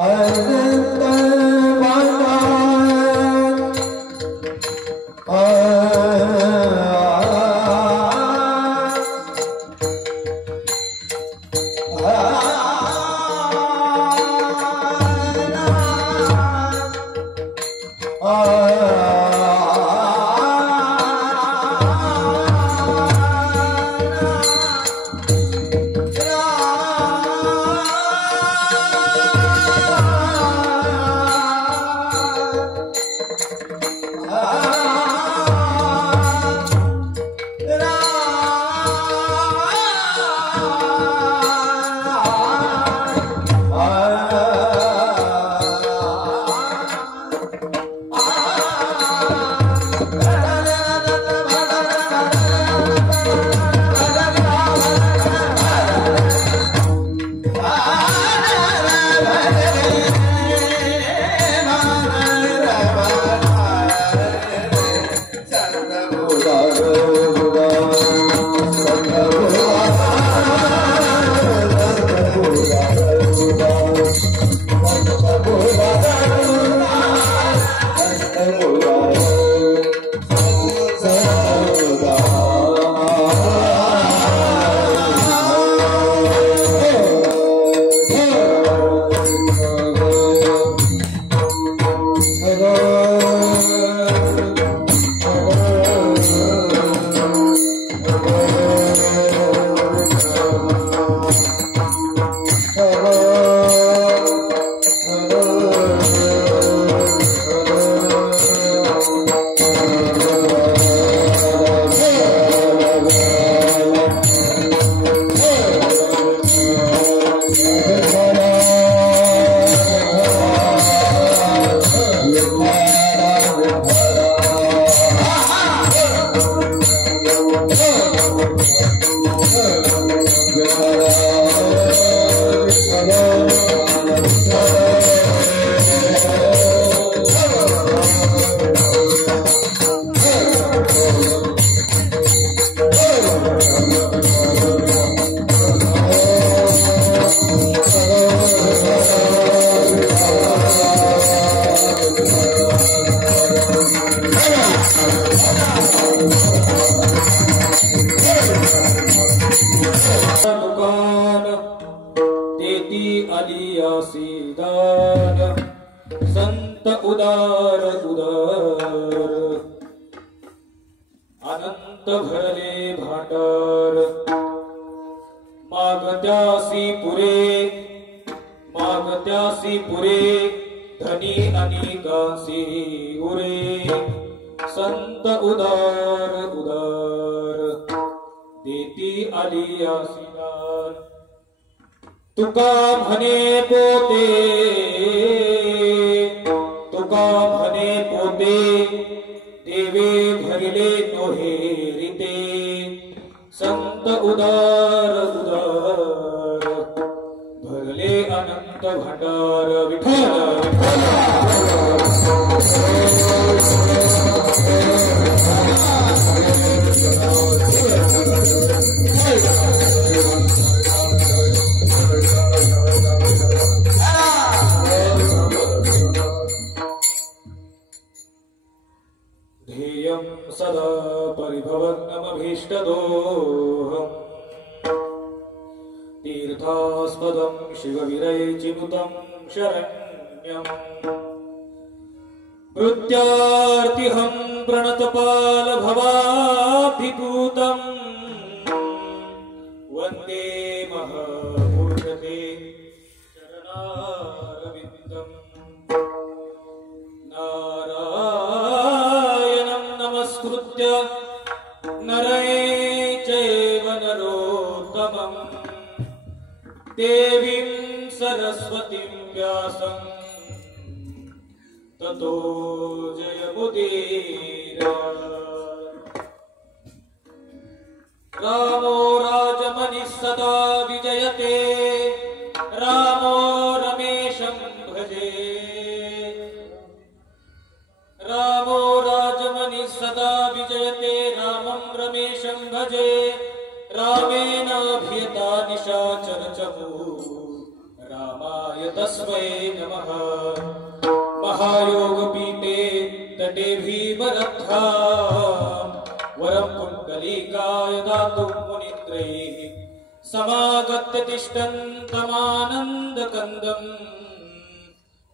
I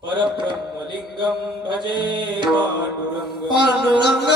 परब्रह्मलिंगं भजे पांडुरंग पांडुरंग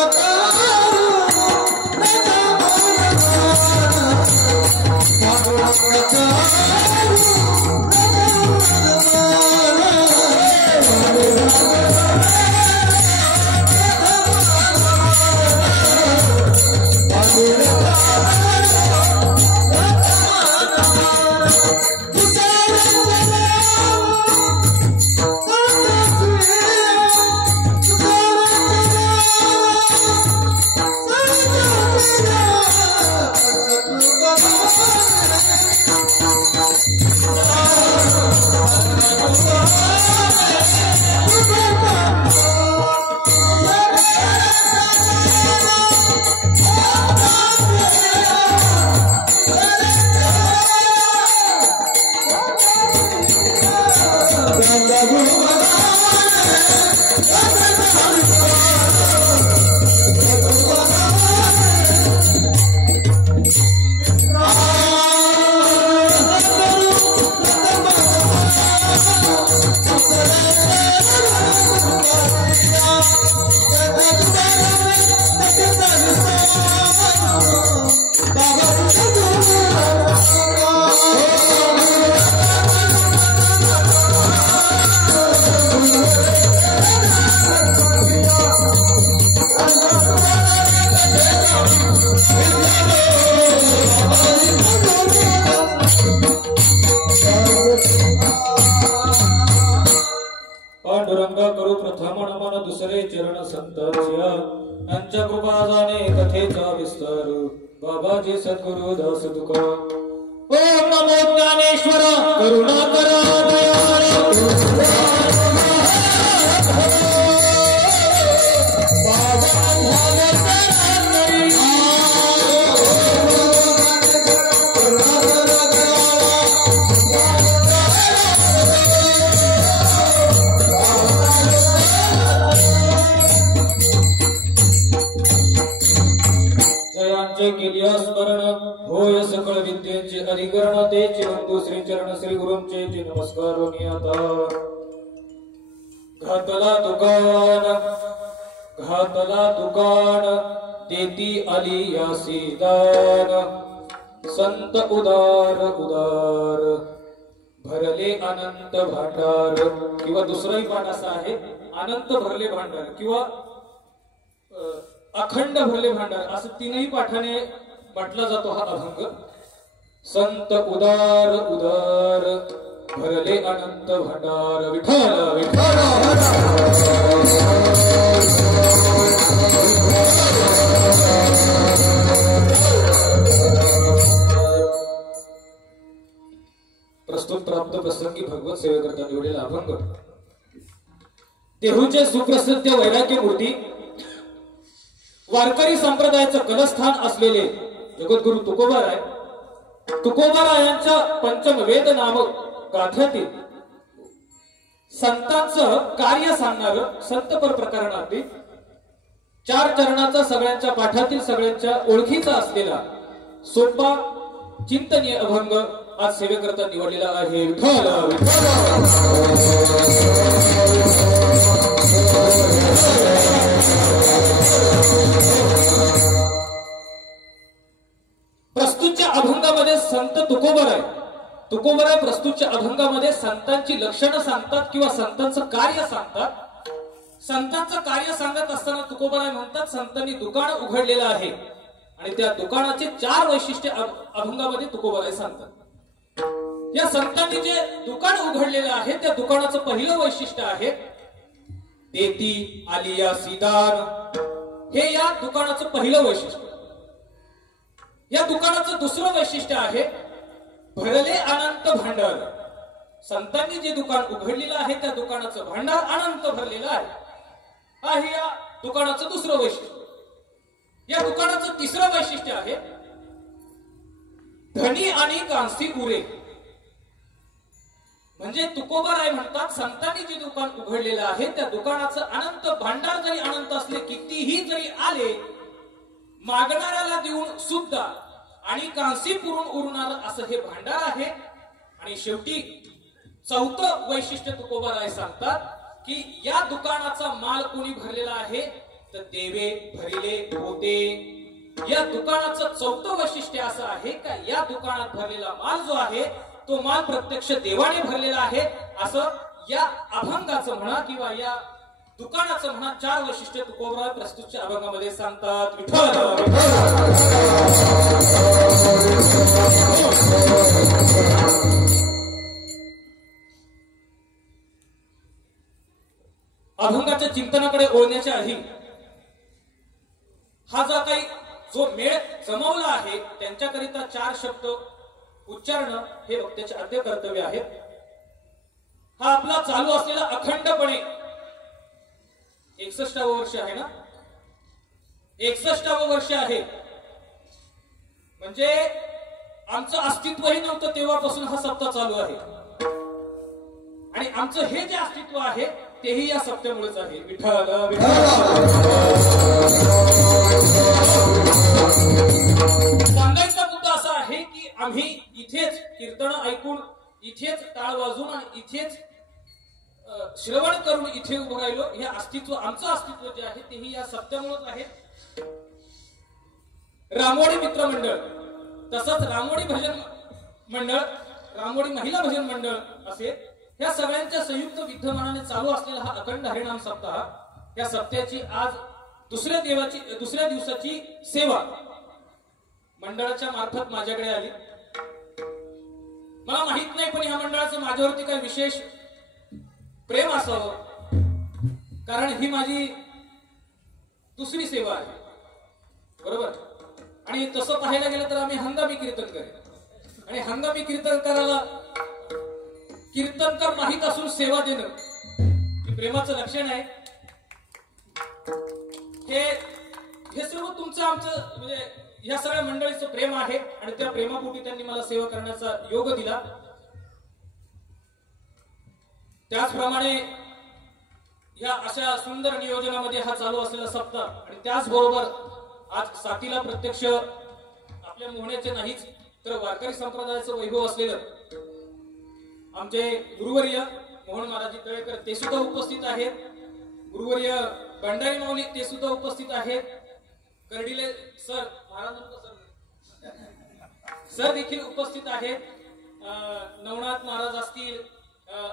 करू प्रथम नमन दुसरे चरण संतांच्या यांच्या कृपा जाणे कथेचा विस्तार बाबाजी सद्गुरु दास तुका ओम नमो ज्ञानेश्वर करुणा करा स्मरण होय सकळ विद्येचे अधिकरण तेचे बंधू श्री चरण श्री गुरूंचे नमस्कार घातला दुकान देती आली या सीदान संत उदार उदार भरले अनंत भांडार किंवा दुसराही पाठ असा आहे अनंत भरले भांडार किंवा अखंड भरले भांडार असं तीनही पाठाने म्हटला जातो हा अभंग संत उदार उदार भरले अनंत भांडार विठ्ठल विठ्ठल प्रस्तुत प्राप्त प्रसंगी भगवत सेवेकरता निवडलेला अभंग देहूचे सुप्रसिद्ध वैराग्य मूर्ती वारकरी संप्रदायाचं कलस्थान असलेले जगद्गुरु तुकोबाराय तुकोबारायांच्या पंचम वेद नामक गाथ्यातील संतांचं कार्य सांगणार संतपर प्रकरणातील 4 चरणाचा सगळ्यांच्या पाठातील सगळ्यांच्या ओळखीचा असलेला सोपा चिंतनीय अभंग आज सेवेकरता निवडलेला आहे विठ्ठल प्रस्तुतच्या अभंगामध्ये संत तुकोबाराय प्रस्तुतच्या अभंगामध्ये संतांची लक्षणं सांगतात किंवा संतांचं कार्य सांगतात संतांचं कार्य सांगत असताना तुकोबाराय म्हणतात संतांनी दुकान उघडलेलं आहे आणि त्या दुकानाचे 4 वैशिष्ट्ये अभंगामध्ये तुकोबाराय सांगतात या संतांनी जे दुकान उघडलेलं आहे त्या दुकानाचं पहिलं वैशिष्ट्य आहे देती आलिया सीदार हे या दुकानाचं पहिलं वैशिष्ट्य या दुकानाचं दुसरं वैशिष्ट्य आहे भरले अनंत भांडार संतांनी जे दुकान उघडलेलं आहे त्या दुकानाचं भांडार अनंत भरलेलं आहे या दुकानाचं दुसरं वैशिष्ट्य या दुकानाचं तिसरं वैशिष्ट्य आहे धनी आणि कांसी उरे म्हणजे तुकोबाराय म्हणतात संतांनी जे दुकान उघडलेलं आहे त्या दुकानाचं अनंत भांडार जरी अनंत असले कितीही जरी आले मागणाऱ्याला देऊन सुद्धा आणि कांसी पुरून उरणार असं हे भांडार आहे आणि शेवटी चौथं वैशिष्ट्य तुकोबाराय सांगतात की या दुकानाचा माल कोणी भरलेला आहे तर देवे भरिले होते. या दुकानाचं चौथं वैशिष्ट्य असं आहे का या दुकानात भरलेला माल जो आहे तो माल प्रत्यक्ष देवाने भरलेला आहे. असं या अभंगाचं म्हणा किंवा या दुकानाचं म्हणा 4 वैशिष्ट्य तुकोबराय प्रस्तुतच्या अभंगामध्ये सांगतात. अभंगाच्या चिंतनाकडे ओळण्याच्या आधी हा जो काही जो मेळ जमवला आहे त्यांच्याकरिता 4 शब्द उच्चारणं हे वक्त्याचे आद्य कर्तव्य आहे. हा आपला चालू असलेला अखंडपणे 61वे वर्ष आहे ना, 61वे वर्ष आहे. म्हणजे आमचं अस्तित्वही नव्हतं तेव्हापासून हा सप्ताह चालू आहे आणि आमचं हे जे अस्तित्व आहे तेही या सप्त्यामुळेच आहे. विठ्ठल सांगायचा मुद्दा असा आहे की आम्ही इथेच कीर्तन ऐकून इथेच टाळ वाजून आणि इथेच श्रवण करून इथे उभं राहिलो. हे अस्तित्व आमचं अस्तित्व जे आहे तेही या सप्त्यामुळेच आहे. रामोडी मित्र मंडळ तसंच रामोडी भजन मंडळ, रामोडी महिला भजन मंडळ असे या सगळ्यांच्या संयुक्त विद्यमानाने चालू असलेला हा अखंड हरिनाम सप्ताह या सप्त्याची आज दुसऱ्या दिवसाची सेवा मंडळाच्या मार्फत माझ्याकडे आली. मला माहित नाही पण या मंडळाचं माझ्यावरती काही विशेष प्रेम असावं, कारण ही माझी दुसरी सेवा आहे बरोबर. आणि तसं पाहायला गेलं तर आम्ही हंगामी कीर्तन करेल आणि हंगामी कीर्तन करायला कीर्तनकर माहित असून सेवा देणं हे प्रेमाचं लक्षण आहे. हे सर्व तुमचं आमचं म्हणजे या सगळ्या मंडळीचं प्रेम आहे आणि त्या प्रेमापोटी त्यांनी मला सेवा करण्याचा योग दिला. त्याचप्रमाणे या अशा सुंदर नियोजनामध्ये हा चालू असलेला सप्ताह आणि त्याचबरोबर आज साथीला प्रत्यक्ष आपल्या मोहण्याचे नाहीच तर वारकरी संप्रदायाचं वैभव असलेलं आमचे गुरुवर्य मोहन महाराजी तळेकर ते सुद्धा उपस्थित आहेत. गुरुवर्य भंडारी माऊली ते सुद्धा उपस्थित आहेत. कर्डिले सर सर देखील उपस्थित आहेत. नवनाथ महाराज असतील,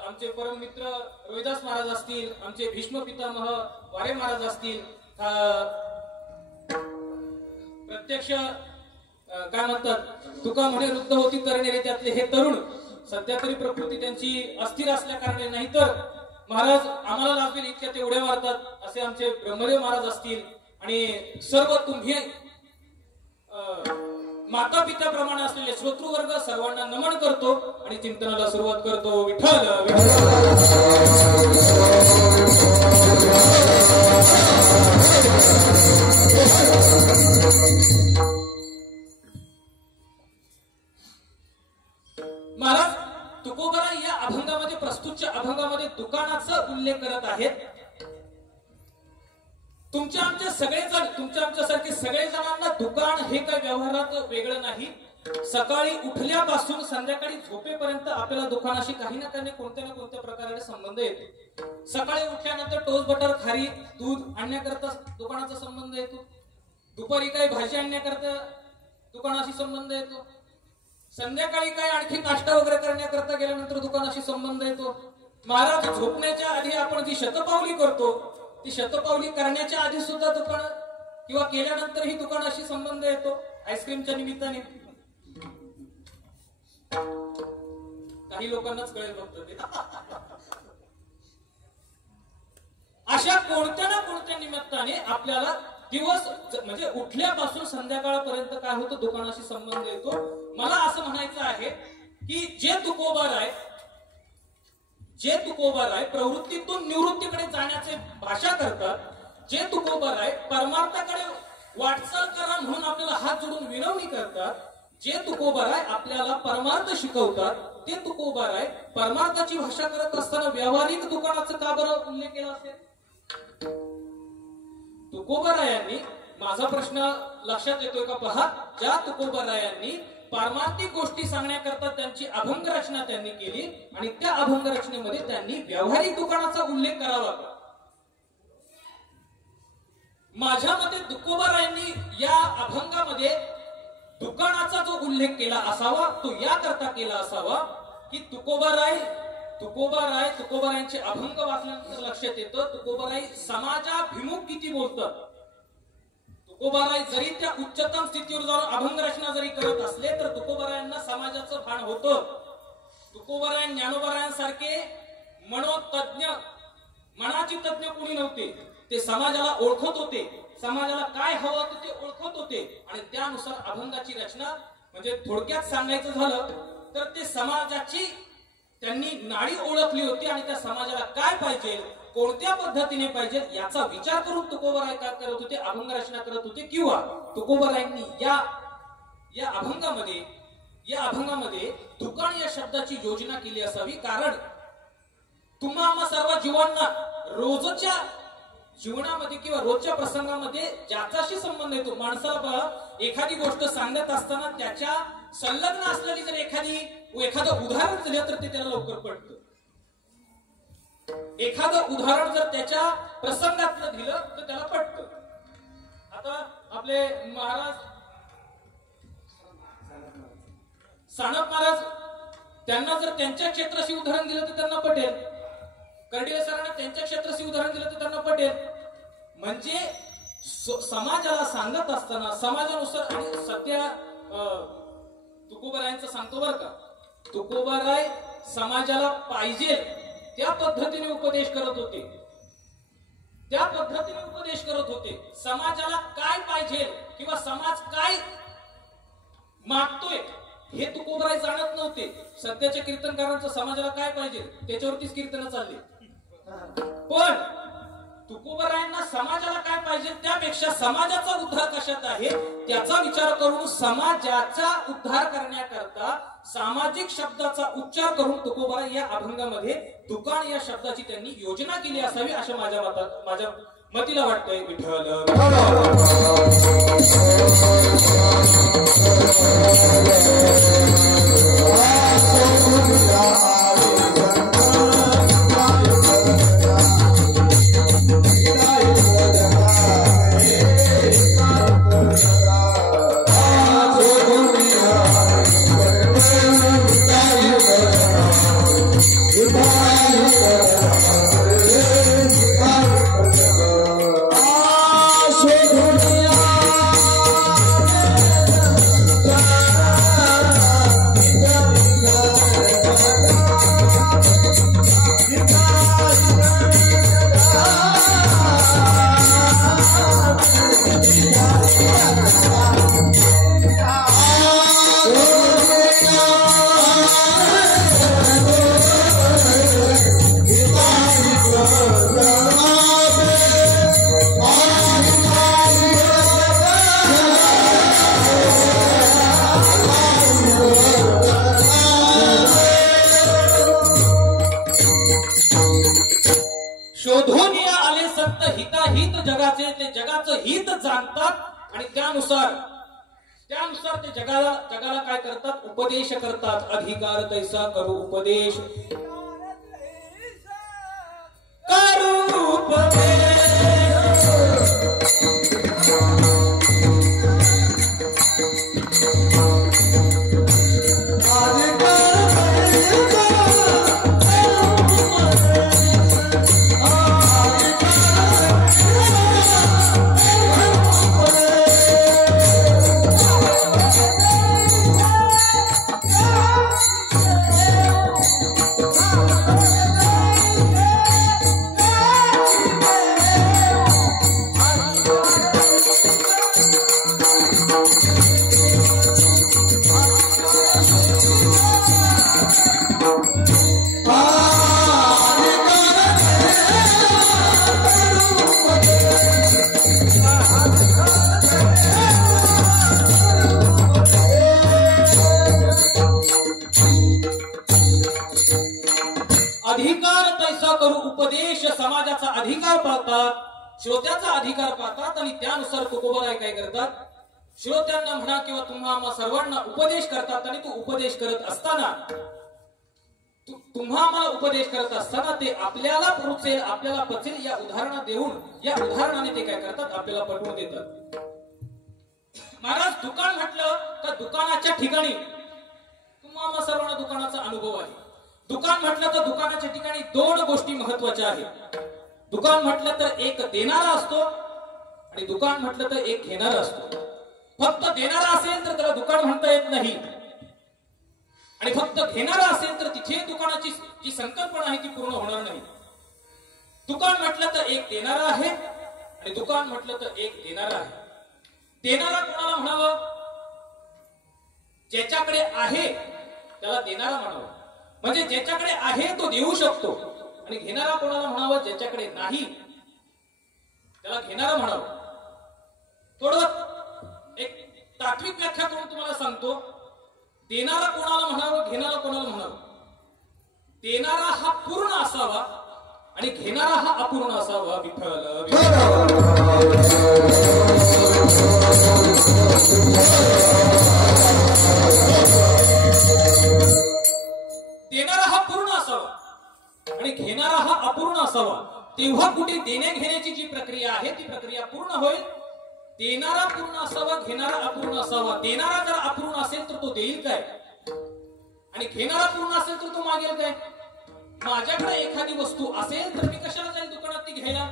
आमचे परम मित्र रोहिदास महाराज असतील, आमचे भीष्म पितामह वारे महाराज असतील, प्रत्यक्ष काय म्हणतात तुका म्हणे वृद्ध होती तरणे त्यातले हे तरुण सध्या तरी प्रकृती त्यांची अस्थिर असल्या कारणे, नाहीतर महाराज आम्हाला लागेल इतक्या ते उड्या मारतात असे आमचे ब्रह्मदेव महाराज असतील. आणि सर्व तुम्ही माता पित्याप्रमाणे असलेले श्रोतृवर्ग सर्वांना नमन करतो आणि चिंतनाला सुरुवात करतो. विठ्ठल महाराज तुकोबरा या अभंगामध्ये प्रस्तुतच्या अभंगामध्ये दुकानाचा उल्लेख करत आहेत. तुमच्या आमच्यासारखे सगळे जणांना दुकान हे काही व्यवहारात वेगळं नाही. सकाळी उठल्यापासून संध्याकाळी झोपेपर्यंत आपल्याला दुकानाशी काही ना काही कोणत्या ना कोणत्या प्रकारे संबंध येतो. सकाळी उठल्यानंतर टोस्ट बटर खारी दूध आणण्याकरता दुकानाचा संबंध येतो. दुपारी काही भाजी आणण्याकरता दुकानाशी संबंध येतो. संध्याकाळी काय आणखी नाश्ता वगैरे करण्याकरता गेल्यानंतर दुकानाशी संबंध येतो. महाराज झोपण्याच्या आधी आपण जी शतपावली करतो ती शतपावली करण्याच्या आधी सुद्धा दुकान किंवा केल्यानंतर ही दुकानाशी संबंध येतो. आईस्क्रीमच्या निमित्ताने काही लोकांनाच कळेल फक्त. अशा कोणत्या ना कोणत्या निमित्ताने आपल्याला दिवस म्हणजे उठल्यापासून संध्याकाळपर्यंत काय होतं दुकानाशी संबंध येतो. मला असं म्हणायचं आहे की जे तुकोबाराय प्रवृत्तीतून निवृत्तीकडे जाण्याचे भाषा करतात, जे तुकोबाराय परमार्थाकडे वाटचाल करा म्हणून आपल्याला हात जोडून विनवणी करतात, जे तुकोबाराय आपल्याला परमार्थ शिकवतात, ते तुकोबाराय परमार्थाची भाषा करत असताना व्यावहारिक दुकानाचा का बरं उल्लेख केला असेल. तुकोबारायांनी माझा प्रश्न लक्षात येतोय का पहा. ज्या तुकोबारायांनी पारमार्थिक गोष्टी सांगण्याकरता त्यांची अभंग रचना त्यांनी केली आणि त्या अभंग रचनेमध्ये त्यांनी व्यावहारिक दुकानाचा उल्लेख करावा. माझ्या मते तुकोबारायांनी या अभंगामध्ये दुकानाचा जो उल्लेख केला असावा तो याकरता केला असावा की तुकोबारायांचे अभंग वाचल्यानंतर लक्षात येतं तुकोबाराय समाजाभिमुख किती बोलतात. तुकोबाराय जरी त्या उच्चतम स्थितीवर जाऊन अभंग रचना जरी करत असले तर तुकोबारायांना समाजाचं भान होतं. तुकोबाराय ज्ञानोबारायांसारखे मनोतज्ञ मनाची तज्ञ कोणी नव्हते. ते समाजाला ओळखत होते, समाजाला काय हवं होतं ते ओळखत होते आणि त्यानुसार अभंगाची रचना म्हणजे थोडक्यात सांगायचं झालं तर ते समाजाची त्यांनी नाडी ओळखली होती आणि त्या समाजाला काय पाहिजे कोणत्या पद्धतीने पाहिजे याचा विचार करून तुकोबाराय काय करत होते अभंग रचना करत होते किंवा तुकोबारायांनी या अभंगामध्ये दुकान या शब्दाची योजना केली असावी. कारण तुम्हा आम्हा सर्व जीवांना रोजच्या जीवनामध्ये किंवा रोजच्या प्रसंगामध्ये ज्याच्याशी संबंध येतो माणसाला एखादी गोष्ट सांगत असताना त्याच्या संलग्न असलेली जर एखादं उदाहरण दिलं तर ते त्याला लवकर पडतं. एखादं उदाहरण जर त्याच्या प्रसंगातलं दिलं तर त्याला पटतं. आता आपले महाराज साणप महाराज त्यांना जर त्यांच्या क्षेत्राशी उदाहरण दिलं तर त्यांना पटेल. कर्डिले सरांना त्यांच्या क्षेत्राशी उदाहरण दिलं तर त्यांना पटेल. म्हणजे समाजाला सांगत असताना समाजानुसार आणि सध्या तुकोबारायांचं सांगतो बरं का तुकोबाराय समाजाला पाहिजे त्या पद्धतीने उपदेश करत होते. समाजाला काय पाहिजे किंवा समाज काय मागतोय हे तुकोबाराय जाणत नव्हते. सध्याच्या कीर्तनकारांचं समाजाला काय पाहिजे त्याच्यावरतीच कीर्तन चालली. पण तुकोबारायांना समाजाला काय पाहिजे त्यापेक्षा समाजाचा उद्धार कशात आहे त्याचा विचार करून समाजाचा उद्धार करण्याकरता सामाजिक शब्दाचा उच्चार करून तुकोबाराय या अभंगामध्ये दुकान या शब्दाची त्यांनी योजना केली असावी अशा माझ्या मतीला वाटतंय. विठ्ठल त्यानुसार ते जगाला काय करतात उपदेश करतात. अधिकार तैसा करू उपदेश करू उपदेश समाजाचा अधिकार पाहतात, श्रोत्याचा अधिकार पाहतात आणि त्यानुसार तुकोबाराय काय करतात श्रोत्यांना म्हणा किंवा तुम्हा सर्वांना उपदेश करतात आणि तू उपदेश करत असताना तुम्हाला उपदेश करत असताना ते आपल्याला रुचेल, आपल्याला पचेल या उदाहरणा देऊन, या उदाहरणाने ते काय करतात, आपल्याला पटवून देतात. महाराज दुकान म्हटलं तर दुकानाच्या ठिकाणी तुम्हाला सर्वांना दुकानाचा अनुभव आहे. दुकान म्हटलं तर दुकानाच्या ठिकाणी दोन गोष्टी महत्वाच्या आहेत. दुकान म्हटलं तर एक देणारा असतो आणि दुकान म्हटलं तर एक घेणारा असतो. फक्त देणारा असेल तर त्याला दुकान म्हणता येत नाही आणि फक्त घेणारा असेल तर तिथे दुकानाची जी संकल्पना आहे ती पूर्ण होणार नाही. दुकान म्हटलं तर एक देणारा आहे आणि दुकान म्हटलं तर एक देणारा आहे. देणारा कोणाला म्हणावं? ज्याच्याकडे आहे त्याला देणारा म्हणावं, म्हणजे ज्याच्याकडे आहे तो देऊ शकतो. आणि घेणारा कोणाला म्हणावं? ज्याच्याकडे नाही त्याला घेणारा म्हणावं. थोडं एक तात्विक व्याख्या करून तुम्हाला सांगतो. देणारा कोणाला म्हणावं, घेणारा कोणाला म्हणावं? देणारा हा पूर्ण असावा आणि घेणारा हा अपूर्ण असावा. विठ्ठल देणारा हा पूर्ण असावा आणि घेणारा हा अपूर्ण असावा. तेव्हा कुठे देण्या घेण्याची जी प्रक्रिया आहे ती प्रक्रिया पूर्ण होईल. देणारा पूर्ण असावा, घेणारा अपूर्ण असावा. देणारा जर अपूर्ण असेल तर तो देईल काय आणि घेणारा पूर्ण असेल तर तो मागेल काय? माझ्याकडे एखादी वस्तू असेल तर मी कशाला जाईल दुकानात ती घ्यायला?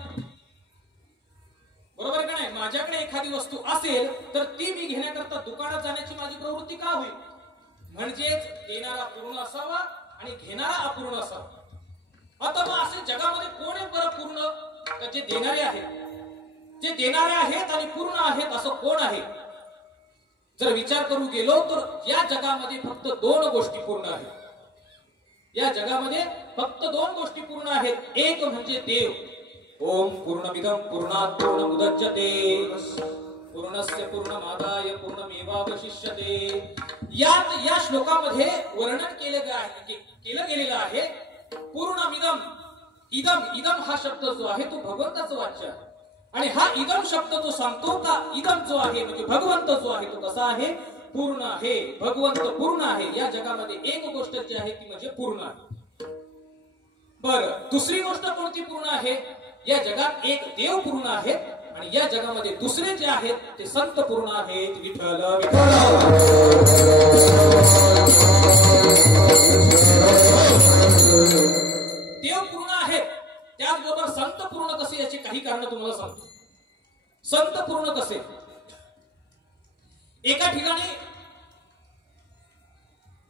बरोबर का नाही? माझ्याकडे एखादी वस्तू असेल तर ती मी घेण्याकरता दुकानात जाण्याची माझी प्रवृत्ती का होईल? म्हणजेच देणारा पूर्ण असावा आणि घेणारा अपूर्ण असावा. आता मग असे जगामध्ये कोण आहे बरं पूर्ण? तर जे देणारे आहेत, जे देणारे आहेत आणि पूर्ण आहेत असं कोण आहे? जर विचार करू गेलो तर या जगामध्ये फक्त दोन गोष्टी पूर्ण आहेत. या जगामध्ये फक्त दोन गोष्टी पूर्ण आहेत. एक म्हणजे देव. ओम पूर्णमिदं पूर्णात् पूर्णमुदच्यते पूर्णस्य पूर्णमादाय पूर्णमेवावशिष्यते. या श्लोकामध्ये वर्णन केलं गेलेलं आहे पूर्णमिदं. इदम हा शब्द जो आहे तो भगवंताचं वाच्य आहे आणि हा इदम शब्द तो सांगतो का इदम जो आहे म्हणजे भगवंत जो आहे तो कसा आहे? पूर्ण आहे. भगवंत पूर्ण आहे. या जगामध्ये एक गोष्ट जी आहे ती म्हणजे पूर्ण आहे. बरं, दुसरी गोष्ट कोणती पूर्ण आहे? या जगात एक देव पूर्ण आहे आणि या जगामध्ये दुसरे जे आहेत ते संत पूर्ण आहेत. विठ्ठल देव पूर्ण आहेत, त्याचबरोबर संत पूर्ण कसे याची काही कारण तुम्हाला सांगतो. संत पूर्ण कसे? एका ठिकाणी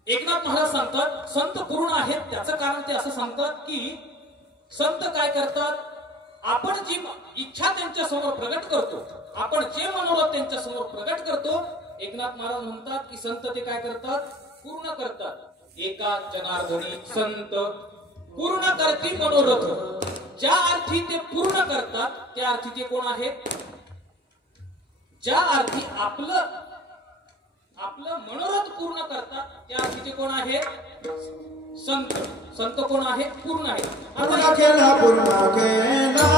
एकनाथ महाराज सांगतात संत पूर्ण आहेत. त्याचं कारण ते असं सांगतात की संत काय करतात? आपण जी इच्छा त्यांच्या समोर प्रगट करतो, आपण जे मनोरथ त्यांच्या समोर प्रगट करतो, एकनाथ महाराज म्हणतात की संत ते काय करतात? पूर्ण करतात. एका जनार्दनी संत पूर्ण करती मनोरथ. ज्या अर्थी ते पूर्ण करतात त्या अर्थी ते कोण आहेत? ज्या अर्थी आपलं मनोरथ पूर्ण करतात त्या अर्थी ते कोण आहेत? संत. संत कोण आहेत? पूर्ण आहेत. पूर्ण केला पूर्ण केला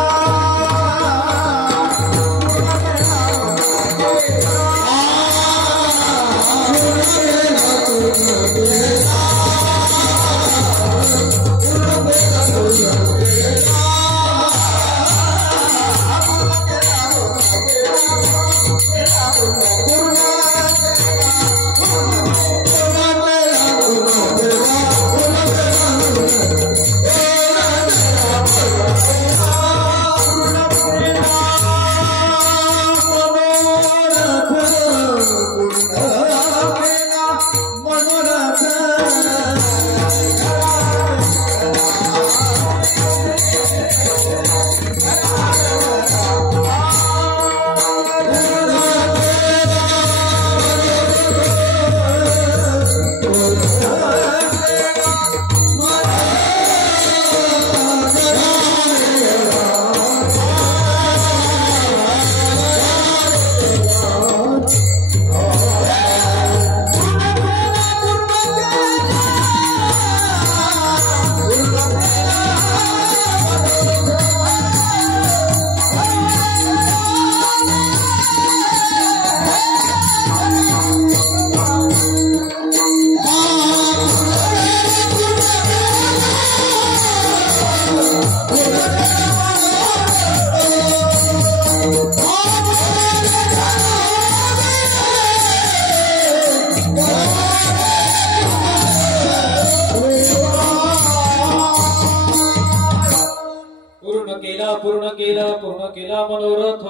पूर्ण केला मनोरथ.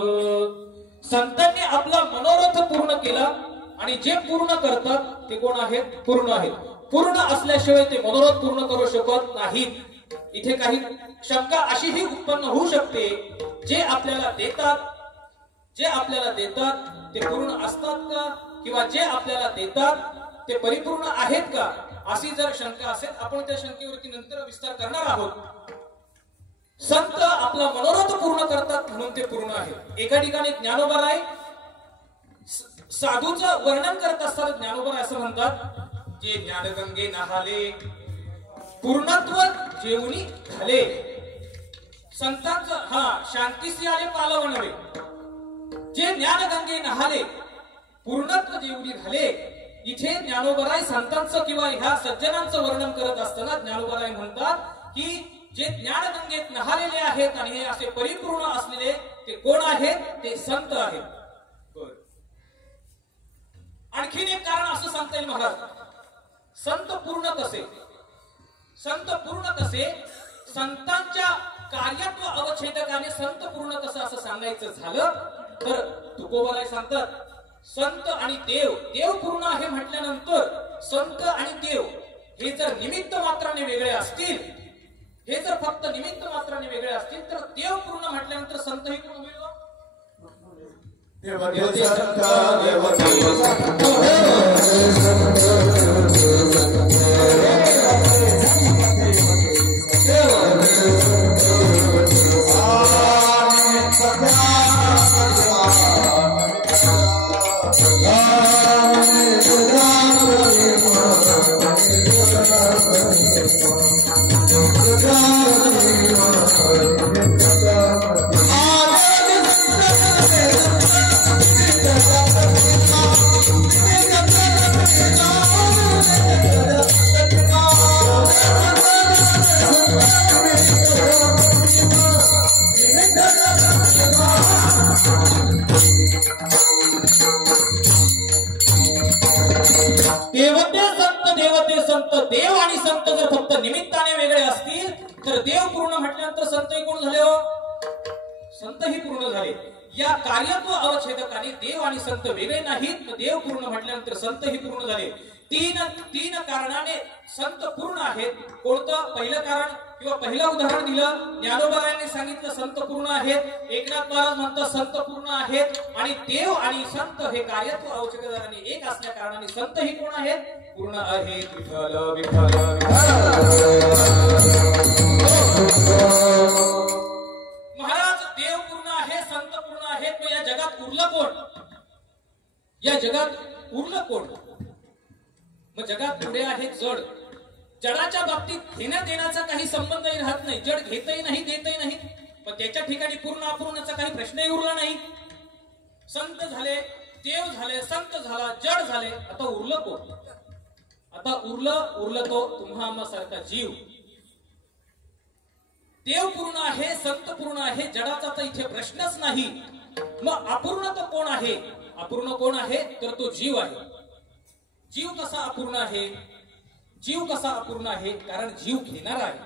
संतांनी आपला मनोरथ पूर्ण केला आणि जे पूर्ण करतात ते कोण आहेत? पूर्ण आहेत. पूर्ण असल्याशिवाय ते मनोरथ पूर्ण करू शकत नाहीत. इथे काही शंका अशीही उत्पन्न होऊ शकते, जे आपल्याला देतात ते पूर्ण असतात का, किंवा जे आपल्याला देतात ते परिपूर्ण आहेत का, अशी जर शंका असेल, आपण त्या शंकेवरती नंतर विस्तार करणार आहोत. संत आपला मनोरथ पूर्ण करतात म्हणून ते पूर्ण आहे. एका ठिकाणी ज्ञानोबाराय साधूचं वर्णन करत असताना ज्ञानोबाराय असं म्हणतात, जे ज्ञानगंगे नहाले पूर्णत्व जेवणी झाले. संतांचं शांतीसी आले पालवणवे. जे ज्ञानगंगे नहाले पूर्णत्व जेवढी झाले. इथे ज्ञानोबाराय संतांचं किंवा ह्या सज्जनांचं वर्णन करत असताना ज्ञानोबाराय म्हणतात की जे ज्ञानगंगेत नहालेले आहेत आणि हे असे परिपूर्ण असलेले ते कोण आहेत? ते संत आहेत. आणखीन एक कारण असं सांगता येईल महाराज, संत पूर्ण कसे? संत पूर्ण कसे? संतांच्या कार्यात्व अवच्छेदकाने संत पूर्ण कसं असं सांगायचं झालं तर तुकोबाराय सांगतात, संत आणि देव पूर्ण आहे म्हटल्यानंतर संत आणि देव हे जर निमित्त मात्राने वेगळे असतील, हे जर फक्त निमित्त मात्राने वेगळे असतील, तर देव पूर्ण म्हटल्यानंतर संत ही पूर्ण होईल. देव आणि संत जर फक्त निमित्ताने वेगळे असतील तर देव पूर्ण म्हटल्यानंतर संतही कोण झाले हो? संतही पूर्ण झाले. या कार्यत्व अवच्छेदकाने देव आणि संत वेगळे नाहीत, देव पूर्ण म्हटल्यानंतर संतही पूर्ण झाले. तीन कारणाने संत पूर्ण आहेत. कोणतं? पहिलं कारण किंवा पहिलं उदाहरण दिलं ज्ञानोबारायांनी सांगितलं संत पूर्ण आहेत. एकनाथ महाराज म्हणतात संत पूर्ण आहेत. आणि देव आणि संत हे कार्यत्व अवच्छेदकाने एक असल्या कारणाने संतही कोण आहेत? पूर्ण आहेत. विठ्ठल विठ्ठल महाराज देव पूर्ण आहे, संत पूर्ण आहेत. मग या जगात उरलं कोण? या जगात उरलं कोण? मग जगात पुढे आहे जड. जडाच्या बाबतीत घेण्या देण्याचा काही संबंधही राहत नाही. जड घेतही नाही, देतही नाही. पण त्याच्या ठिकाणी पूर्ण अपूर्णचा काही प्रश्नही उरला नाही. संत झाले, देव झाले, संत झाला, जड झाले. आता उरलं कोण? आता उरलं तो तुम्हा आम्हासारखा जीव. देव पूर्ण आहे, संत पूर्ण आहे, जडाचा तर इथे प्रश्नच नाही. मग अपूर्ण तो कोण आहे? अपूर्ण कोण आहे? तर तो जीव आहे. जीव कसा अपूर्ण आहे? जीव कसा अपूर्ण आहे? कारण जीव घेणारा आहे.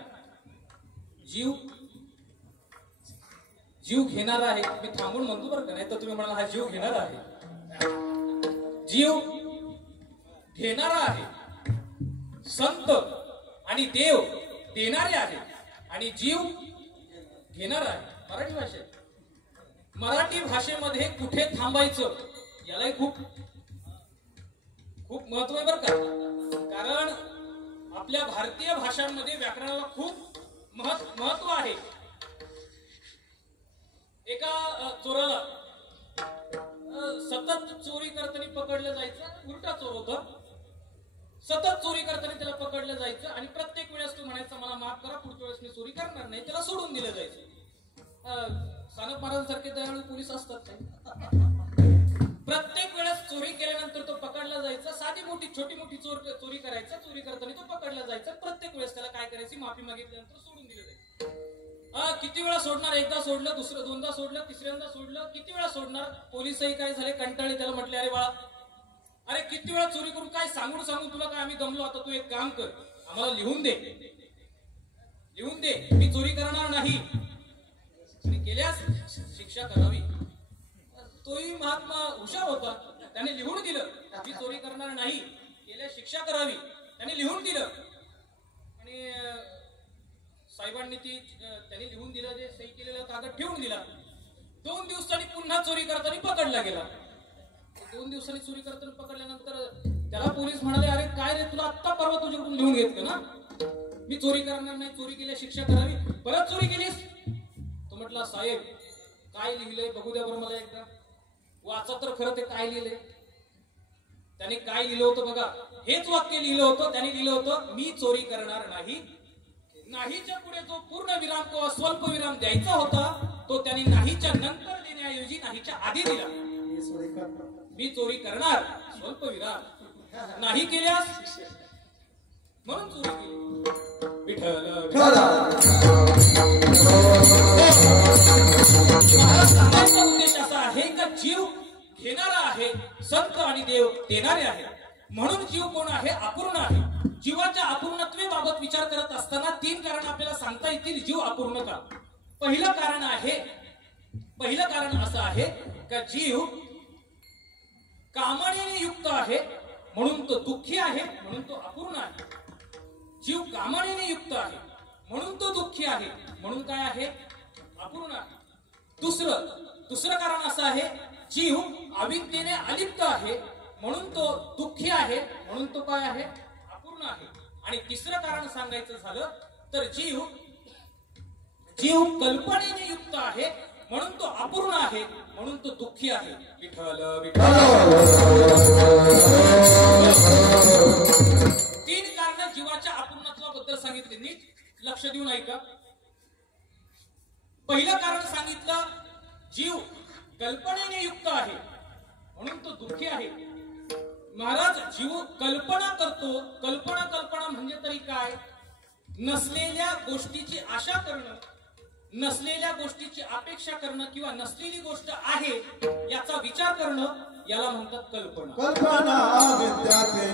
जीव घेणारा आहे. मी थांबून म्हणतो बरं का, नाही तर तुम्ही म्हणाल हा जीव घेणारा आहे. जीव घेणारा आहे. संत आणि देव देणारे आहे आणि जीव घेणारा आहे. मराठी भाषेमध्ये कुठे थांबायचं यालाही खूप महत्व आहे बरं का. कारण आपल्या भारतीय भाषांमध्ये व्याकरणाला खूप महत्व आहे. एका चोराला सतत चोरी करताना पकडलं जायचं. उलटा चोर होता. सतत चोरी करताना त्याला पकडलं जायचं आणि प्रत्येक वेळेस तो म्हणायचा मला माफ करा, पुढच्या वेळेस मी चोरी करणार नाही. त्याला सोडून दिलं जायचं. सानप महाराजांसारखे दयाळू पोलीस असतात. प्रत्येक वेळेस चोरी केल्यानंतर तो पकडला जायचा. साधी मोठी छोटी मोठी चोरी करायचा. चोरी करताना तो पकडला जायचा. प्रत्येक वेळेस त्याला काय करायची? माफी मागितल्यानंतर सोडून दिलं जायचं. किती वेळा सोडणार? एकदा सोडलं, दुसरं दोनदा सोडलं, तिसऱ्यांदा सोडलं. किती वेळा सोडणार? पोलिसही काय झाले कंटाळले. त्याला म्हटले अरे बाळा, अरे किती वेळा चोरी करून काय सांगून तुला काय आम्ही दमलो. आता तू एक काम कर, आम्हाला लिहून दे, मी चोरी करणार नाही. आणि केल्यास शिक्षा करावी. तोही महात्मा हुशार होता. त्याने लिहून दिलं जी चोरी करणार नाही केल्यास शिक्षा करावी. त्याने लिहून दिलं आणि साहेबांनी त्यांनी लिहून दिलं जे सही केलेलं कागद ठेवून दिला. 2 दिवसांनी पुन्हा चोरी करताना पकडला गेला. 2 दिवसांनी चोरी करताना पकडल्यानंतर त्याला पोलीस म्हणाले, अरे काय रे, तुला आत्ता परवा तुझ्याकडून लिहून घेतलं ना, मी चोरी करणार नाही, चोरी केल्यास शिक्षा करावी, परत चोरी केलीस. तो म्हटला, साहेब काय लिहिलंय बघू द्या बरं मला एकदा, वाचा तर खरं ते काय लिहिलंय. त्याने काय लिहिलं होतं बघा, हेच वाक्य लिहिलं होतं. त्याने लिहिलं होतं, मी चोरी करणार नाही. नाहीच्या पुढे जो पूर्ण विराम किंवा स्वल्प विराम द्यायचा होता तो त्यांनी नाहीच्या नंतर देण्याऐवजी नाहीच्या आधी दिला. मी चोरी करणार स्वल्प विराम नाही केल्यास म्हणून चोरी केली. विठ्ठल सांगायचा उद्देश असा आहे का जीव घेणारा आहे, संत आणि देव देणारे आहे. म्हणून जीव कोण आहे? अपूर्ण आहे. जीवाच्या अपूर्णत्वेबाबत विचार करत असताना 3 कारण आपल्याला सांगता येतील जीव अपूर्ण का. पहिलं कारण असं आहे का जीव कामनेने युक्त आहे म्हणून तो दुःखी आहे, म्हणून तो अपूर्ण आहे. जीव कामनेने युक्त आहे म्हणून तो दुःखी आहे, म्हणून काय आहे? अपूर्ण आहे. दुसरं कारण असं आहे, जीव अविद्येने अलिप्त आहे म्हणून तो दुःखी आहे, म्हणून तो काय आहे? अपूर्ण आहे. आणि तिसरं कारण सांगायचं झालं तर जीव कल्पनेने युक्त आहे म्हणून तो अपूर्ण आहे, म्हणून तो दुःखी आहे. विठ्ठल विठ्ठल. 3 कारण जीवाच्या अपूर्णत्वाबद्दल सांगितली. नीट लक्ष देऊन ऐका. पहिलं कारण सांगितलं, जीव कल्पनेने युक्त आहे म्हणून तो दुःखी आहे. महाराज, जीव कल्पना करतो. कल्पना म्हणजे तरी काय? नसलेल्या गोष्टीची आशा करणं, नसलेल्या गोष्टीची अपेक्षा करणं किंवा नसलेली गोष्ट आहे याचा विचार करणं, याला म्हणतात कल्पना. कल्पना विद्यार्थी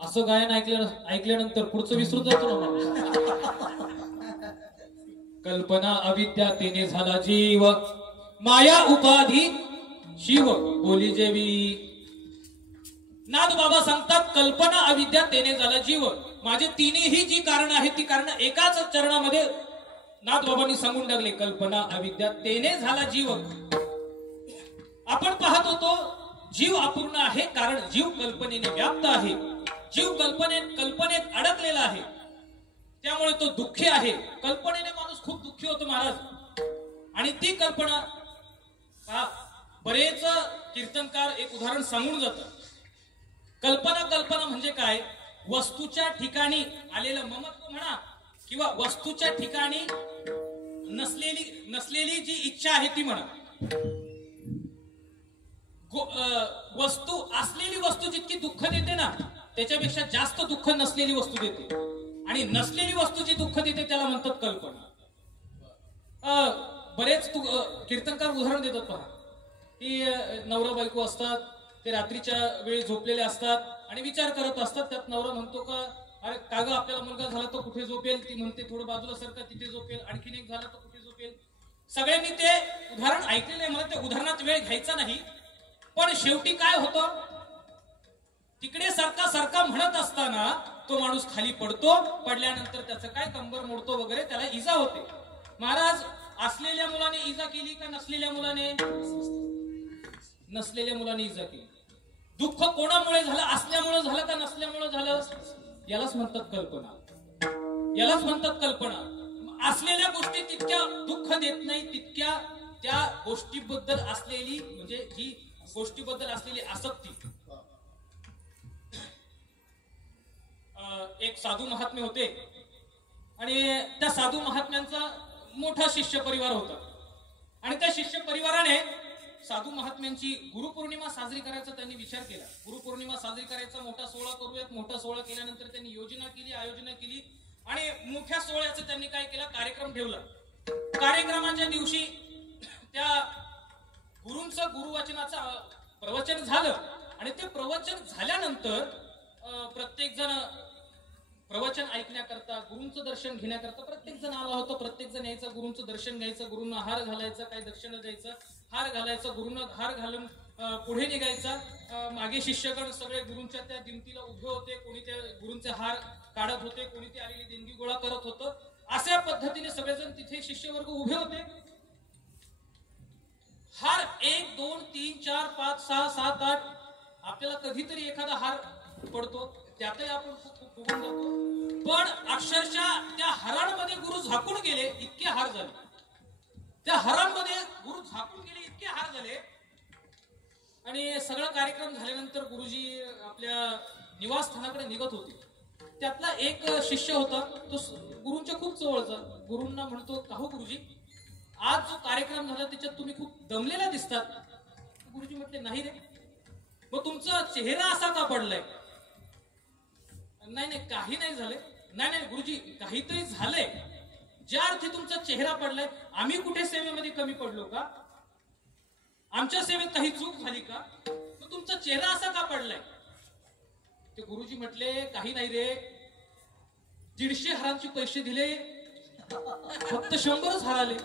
असं गायन ऐकल्यानंतर पुढचं विसरून जातो ना माणूस. कल्पना अविद्या तेने झाला जीव, माया उपाधी शिव बोली जेवी. नाथ बाबा सांगतात कल्पना अविद्या तेने झाला जीव. माझे तिन्ही जी कारण आहेत ती कारण एकाच चरणामध्ये नाथ बाबांनी सांगून टाकले. कल्पना अविद्या तेने झाला जीव. आपण पाहत होतो जीव अपूर्ण आहे कारण जीव कल्पनेने व्याप्त आहे. जीव कल्पनेत अडकलेला आहे, त्यामुळे तो दुःखी आहे. कल्पनेने माणूस खूप दुःखी होतो महाराज. आणि ती कल्पना बरेच कीर्तनकार एक उदाहरण सांगून जातात. कल्पना म्हणजे काय? वस्तूच्या ठिकाणी आलेलं ममत्व म्हणा किंवा वस्तूच्या ठिकाणी नसलेली जी इच्छा आहे ती म्हणा. वस्तू असलेली वस्तू जितकी दुःख देते ना त्याच्यापेक्षा जास्त दुःख नसलेली वस्तू देते. आणि नसलेली वस्तू जी दुःख देते त्याला म्हणतात कल्पना. बरेच कीर्तनकार उदाहरण देतात पहा की नवरा बायको असतात, ते रात्रीच्या वेळी झोपलेले असतात आणि विचार करत असतात. त्यात नवरा म्हणतो का अरे का ग आपल्याला मुलगा झाला तर कुठे झोपेल? ती म्हणते थोडं बाजूला सरका तिथे झोपेल. आणखीन एक झाला तर कुठे झोपेल? सगळ्यांनी ते उदाहरण ऐकलेलं आहे. मला त्या उदाहरणात वेळ घ्यायचा नाही. पण शेवटी काय होतं, तिकडे सरका म्हणत असताना तो माणूस खाली पडतो. पडल्यानंतर त्याचं काय कंबर मोडतो वगैरे, त्याला इजा होते. महाराज असलेल्या मुलाने इजा केली का नसलेल्या मुलाने? नसलेल्या मुलाने इजा केली. दुःख कोणामुळे झालं? असल्यामुळे झालं का नसल्यामुळे झालं? यालाच म्हणतात कल्पना. यालाच म्हणतात कल्पना. असलेल्या गोष्टी तितक्या दुःख देत नाही तितक्या त्या गोष्टीबद्दल असलेली म्हणजे जी गोष्टीबद्दल असलेली आसक्ती. एक साधू महात्मे होते आणि त्या साधू महात्म्यांचा मोठा शिष्य परिवार होता. आणि त्या शिष्य परिवाराने साधू महात्म्यांची गुरुपौर्णिमा साजरी करायचा त्यांनी विचार केला. गुरुपौर्णिमा साजरी करायचा मोठा सोहळा करूयात. मोठा सोहळा केल्यानंतर त्यांनी योजना केली, आयोजना केली आणि मोठ्या सोहळ्याचं त्यांनी काय केलं, कार्यक्रम ठेवला. कार्यक्रमाच्या दिवशी त्या गुरूंचं गुरुवचनाचं प्रवचन झालं आणि ते प्रवचन झाल्यानंतर प्रत्येक जण प्रवचन ऐकण्याकरता, गुरूंचं दर्शन घेण्याकरता प्रत्येक जण आला होता. प्रत्येक जण यायचा, गुरूंचं दर्शन घ्यायचं, गुरूंना हार घालायचा, काही दक्षिणा द्यायचं, हार घालायचा, गुरूंना हार घालून पुढे निघायचा. मागे शिष्यगण सगळे गुरूंच्या त्या दिमतीला उभे होते. कोणी त्या गुरूंचे हार काढत होते, कोणी ती आलेली देणगी गोळा करत होतं. अशा पद्धतीने सगळेजण तिथे शिष्यवर्ग उभे होते. हार 1 2 3 4 5 6 7 8 आपल्याला कधीतरी एखादा हार पडतो, त्यातही आपण खूप फुगून जातो. पण अक्षरशः त्या हारांमध्ये गुरु झाकून गेले, इतके हार झाले. त्या हारांमध्ये गुरु झाकून गेले, इतके हार झाले. आणि सगळा कार्यक्रम झाल्यानंतर गुरुजी आपल्या निवासस्थानाकडे निघत होते. त्यातला एक शिष्य होता, तो गुरूंच्या खूप जवळचा. गुरूंना म्हणतो, का हो गुरुजी, आज जो कार्यक्रम झाला त्याच्यात तुम्ही खूप दमलेला दिसतात. गुरुजी म्हटले, नाही रे. मग तुमचा चेहरा असा का पडलाय? नाही काही नाही झाले. नाही गुरुजी, काहीतरी झालंय. ज्या अर्थी तुमचा चेहरा पडलाय, आम्ही कुठे सेवेमध्ये कमी पडलो का? आमच्या सेवेत काही चूक झाली का? मग तुमचा चेहरा असा का पडलाय? ते गुरुजी म्हटले, काही नाही रे, 150 हारांचे पैसे दिले, फक्त 100च हार आले.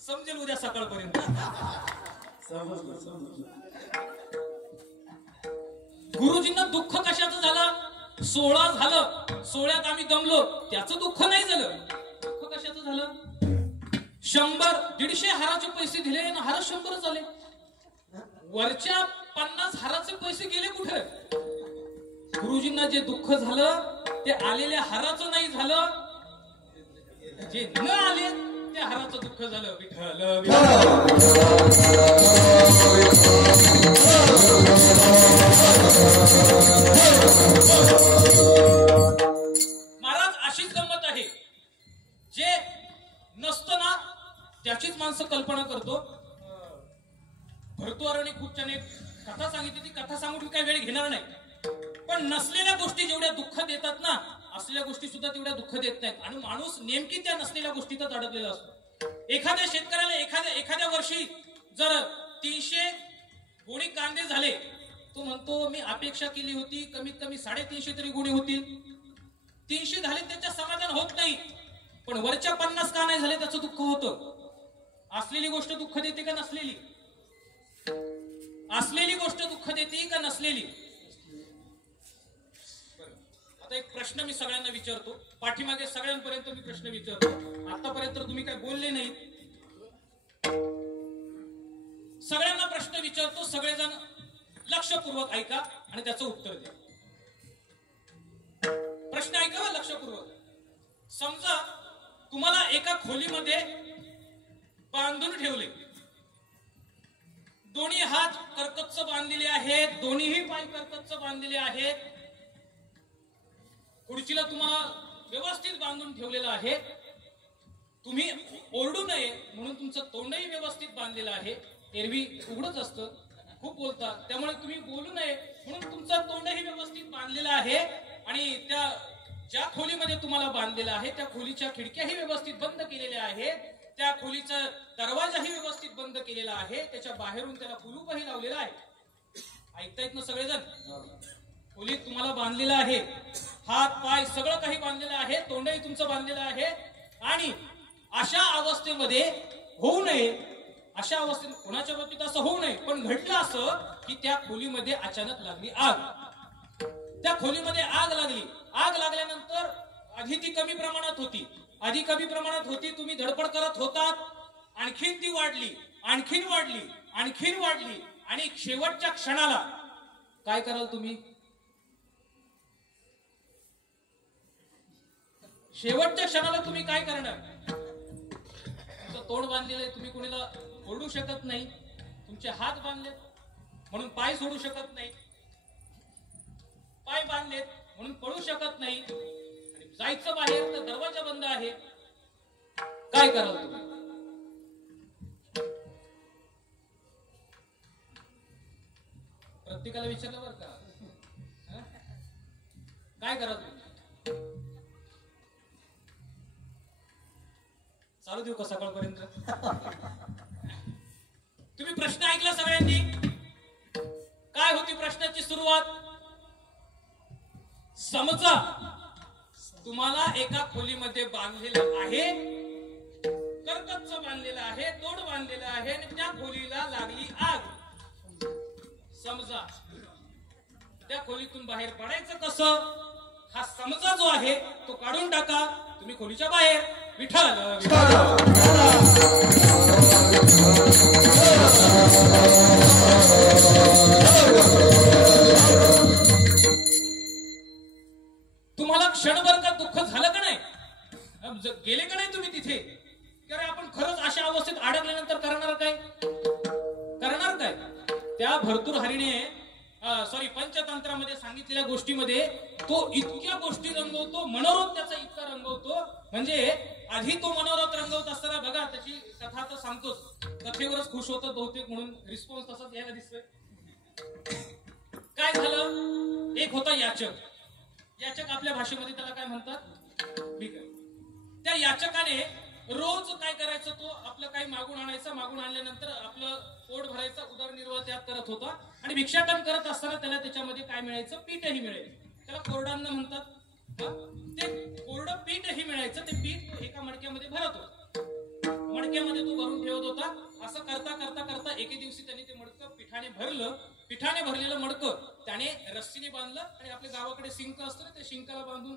समजेल उद्या सकाळपर्यंत. गुरुजींना दुःख कशाचं झालं? सोहळा झालं, सोहळ्यात आम्ही दमलो, त्याचं दुःख नाही झालं. दुःख कशाचं झालं? 100-150 हाराचे पैसे दिले आणि हार 100च आले. वरच्या 50 हाराचे पैसे गेले कुठे? गुरुजींना जे दुःख झालं ते आलेल्या हाराचं नाही झालं, जे न आले त्या हाराचं दुःख झालं. विठ्ठल महाराज, अशीच गंमत आहे. जे नसतं ना त्याचीच माणसं कल्पना करतो. भरतवाराने खूप त्याने कथा सांगितली, ती कथा सांगून काही वेळ घेणार नाही. पण नसलेल्या गोष्टी जेवढ्या दुःख देतात ना, असलेल्या गोष्टी सुद्धा तेवढ्या दुःख देत नाहीत. आणि माणूस नेमकी त्या नसलेल्या गोष्टीतच अडकलेला असतो. एखाद्या शेतकऱ्याला एखाद्या वर्षी जर 300 गोणी कांदे झाले तो म्हणतो मी अपेक्षा केली होती कमीत कमी 350 तरी गुणी होतील, 300 झाले त्याच्या समाधान होत नाही, पण वरच्या 50 का नाही झाले त्याचं दुःख होतं. असलेली गोष्ट दुःख देते का नसलेली? असलेली गोष्ट दुःख देते का नसलेली? आता एक प्रश्न मी सगळ्यांना विचारतो, पाठीमागे सगळ्यांपर्यंत मी प्रश्न विचारतो, आतापर्यंत तुम्ही काय बोलले नाही, सगळ्यांना प्रश्न विचारतो, सगळेजण लक्षपूर्वक ऐका आणि त्याचं उत्तर द्या. प्रश्न ऐका लक्षपूर्वक. समजा तुम्हाला एका खोलीमध्ये बांधून ठेवले, दोन्ही हात कर्कच्च बांधलेले आहेत, दोन्हीही पाय कर्कच्च बांधलेले आहेत, खुर्चीला तुम्हाला व्यवस्थित बांधून ठेवलेलं आहे, तुम्ही ओरडू नये म्हणून तुमचं तोंडही व्यवस्थित बांधलेलं आहे, एरवी उघडच असतं, खूप बोलतात, त्यामुळे तुम्ही बोलू नये म्हणून तुमचं तोंडही व्यवस्थित बांधलेलं आहे, आणि त्या ज्या खोलीमध्ये तुम्हाला बांधलेलं आहे त्या खोलीच्या खिडक्याही व्यवस्थित बंद केलेल्या आहेत, त्या खोलीचा दरवाजाही व्यवस्थित बंद केलेला आहे, त्याच्या बाहेरून त्याला कुलूपही लावलेला आहे. ऐकतायत ना सगळेजण? खोलीत तुम्हाला बांधलेलं आहे, हात पाय सगळं काही बांधलेलं आहे, तोंडही तुमचं बांधलेलं आहे, आणि अशा अवस्थेमध्ये होऊ नये, अशा अवस्थेत कोणाच्या बाबतीत असं होऊ नये, पण घडलं असं की त्या खोलीमध्ये अचानक लागली आग. त्या खोलीमध्ये आग लागली, आग लागल्यानंतर आधी ती कमी प्रमाणात होती, तुम्ही धडपड करत होतात, आणखीन ती वाढली, आणखीन वाढली, आणखीन वाढली, आणि शेवटच्या क्षणाला काय कराल तुम्ही? शेवटच्या क्षणाला तुम्ही काय करणार? तुमचं तोंड बांधलेलं आहे, तुम्ही कोणीला ओरडू शकत नाही, तुमचे हात बांधलेत म्हणून पाय सोडू शकत नाही, पाय बांधलेत म्हणून पळू शकत नाही, आणि जायचं बाहेर तर दरवाजा बंद आहे, काय कराल तुम्ही? प्रत्येकाला विचारलं बरं का, काय कराल तुम्ही? चालू देऊ का सकाळपर्यंत? तुम्ही प्रश्न ऐकला सगळ्यांनी? काय होती प्रश्नाची सुरुवात? समजा तुम्हाला एका खोलीमध्ये बांधलेलं आहे, कर्कच्च बांधलेलं आहे, तोड बांधलेलं आहे, आणि त्या खोलीला लागली आग. समजा त्या खोलीतून बाहेर पडायचं कसं? हा समजा जो आहे तो काढून टाका, तुम्ही खोलीच्या बाहेर. विठ्ठल तुम्हाला क्षणभर का दुःख झालं का नाही? गेले का नाही तुम्ही तिथे? अरे आपण खरंच अशा अवस्थेत अडकल्यानंतर करणार काय? त्या भरतूर हरीने पंचतंत्रामध्ये सांगितलेल्या गोष्टीमध्ये तो इतक्या गोष्टी रंगवतो, मनोरथ त्याचा इतका रंगवतो, म्हणजे आधी तो मनोरथ रंगवत असताना बघा, त्याची कथा तर सांगतोच, कथेवरच खुश होतात बहुतेक म्हणून रिस्पॉन्स तसाच यायला दिसतोय. काय झालं? एक होता याचक आपल्या भाषेमध्ये त्याला काय म्हणतात? भिकारी. त्या याचकाने रोज काय करायचं, तो आपलं काही मागून आणायचं, मागून आणल्यानंतर आपलं पोट भरायचा, उदरनिर्वाह त्यात करत होता, आणि भिक्षाटन करत असताना त्याला त्याच्यामध्ये काय मिळायचं? पीठही मिळायचं. त्याला कोरडान्न म्हणतात. ते कोरडं पीठही मिळायचं. ते पीठ एका मडक्यामध्ये भरत होता, मडक्यामध्ये तो भरून ठेवत होता. असं करता करता करता एके दिवशी त्याने ते मडकं पिठाने भरलं. पिठाने भरलेलं मडकं त्याने रस्सीने बांधलं, आणि आपल्या गावाकडे शिंक असतं ना, त्या शिंकाला बांधून,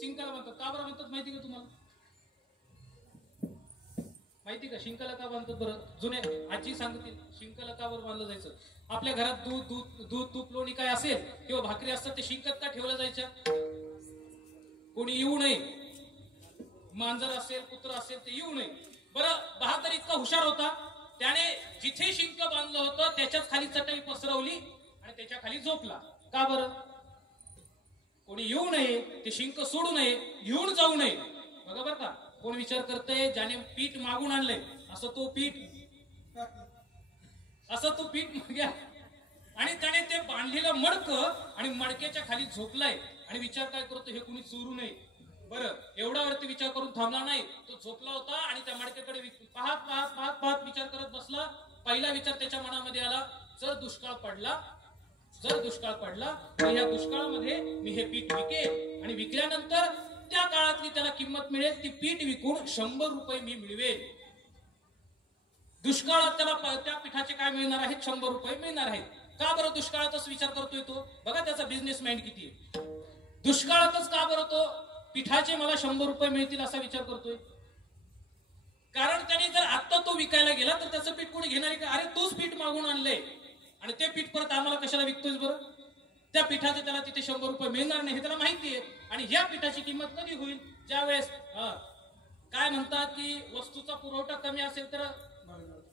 शिंकाला बांधतात. का बरं म्हणतात माहिती का तुम्हाला? माहिती का शिंकाला का बांधतात बरं? जुने आजी सांगतील शिंकाला का बरं बांधलं जायचं. आपल्या घरात दूध तूप लोणी काय असेल किंवा भाकरी असतात, ते शिंकात का ठेवल्या जायच्या? कोणी येऊ नये, मांजर असेल कुत्र असेल ते येऊ नये. बरं, बहादर इतका हुशार होता, त्याने जिथे शिंक बांधलं होतं त्याच्याच खाली चटई पसरवली आणि त्याच्या खाली झोपला. का बरं? कोणी येऊ नये, ते शिंक सोडू नये, घेऊन जाऊ नये. बघा बरं का, कोण विचार करतंय ज्याने पीठ मागून आणलंय असं तो पीठ घ्या, आणि त्याने ते बांधलेलं मडकं आणि मडक्याच्या खाली झोपलाय, आणि विचार काय करतो, हे कुणी चोरू नये. बरं, एवढ्यावरती विचार करून थांबला नाही, तो झोपला होता आणि त्या मडक्याकडे पाहत विचार करत बसला. पहिला विचार त्याच्या मनामध्ये आला, जर दुष्काळ पडला जर दुष्काळ पडला तर या दुष्काळामध्ये मी हे पीठ विकेल आणि विकल्यानंतर त्या काळातली त्याला किंमत मिळेल, ती पीठ विकून 100 रुपये मी मिळवेल. दुष्काळात त्याला त्या पिठाचे काय मिळणार आहेत? 100 रुपये मिळणार आहेत. का बरं दुष्काळातच विचार करतोय तो? बघा त्याचा बिझनेस माइंड किती आहे. दुष्काळातच का बरं तो पिठाचे मला 100 रुपये मिळतील असा विचार करतोय? कारण त्याने जर आता तो विकायला गेला तर त्याचं पीठ कोणी घेणार आहे का? अरे तूच पीठ मागून आणलंय आणि ते पीठ परत आम्हाला कशाला विकतोय बरं? त्या पिठाचे त्याला तिथे 100 रुपये मिळणार नाही हे त्याला माहिती आहे. आणि ह्या पिठाची किंमत कधी होईल? ज्यावेळेस काय म्हणतात की वस्तूचा पुरवठा कमी असेल तर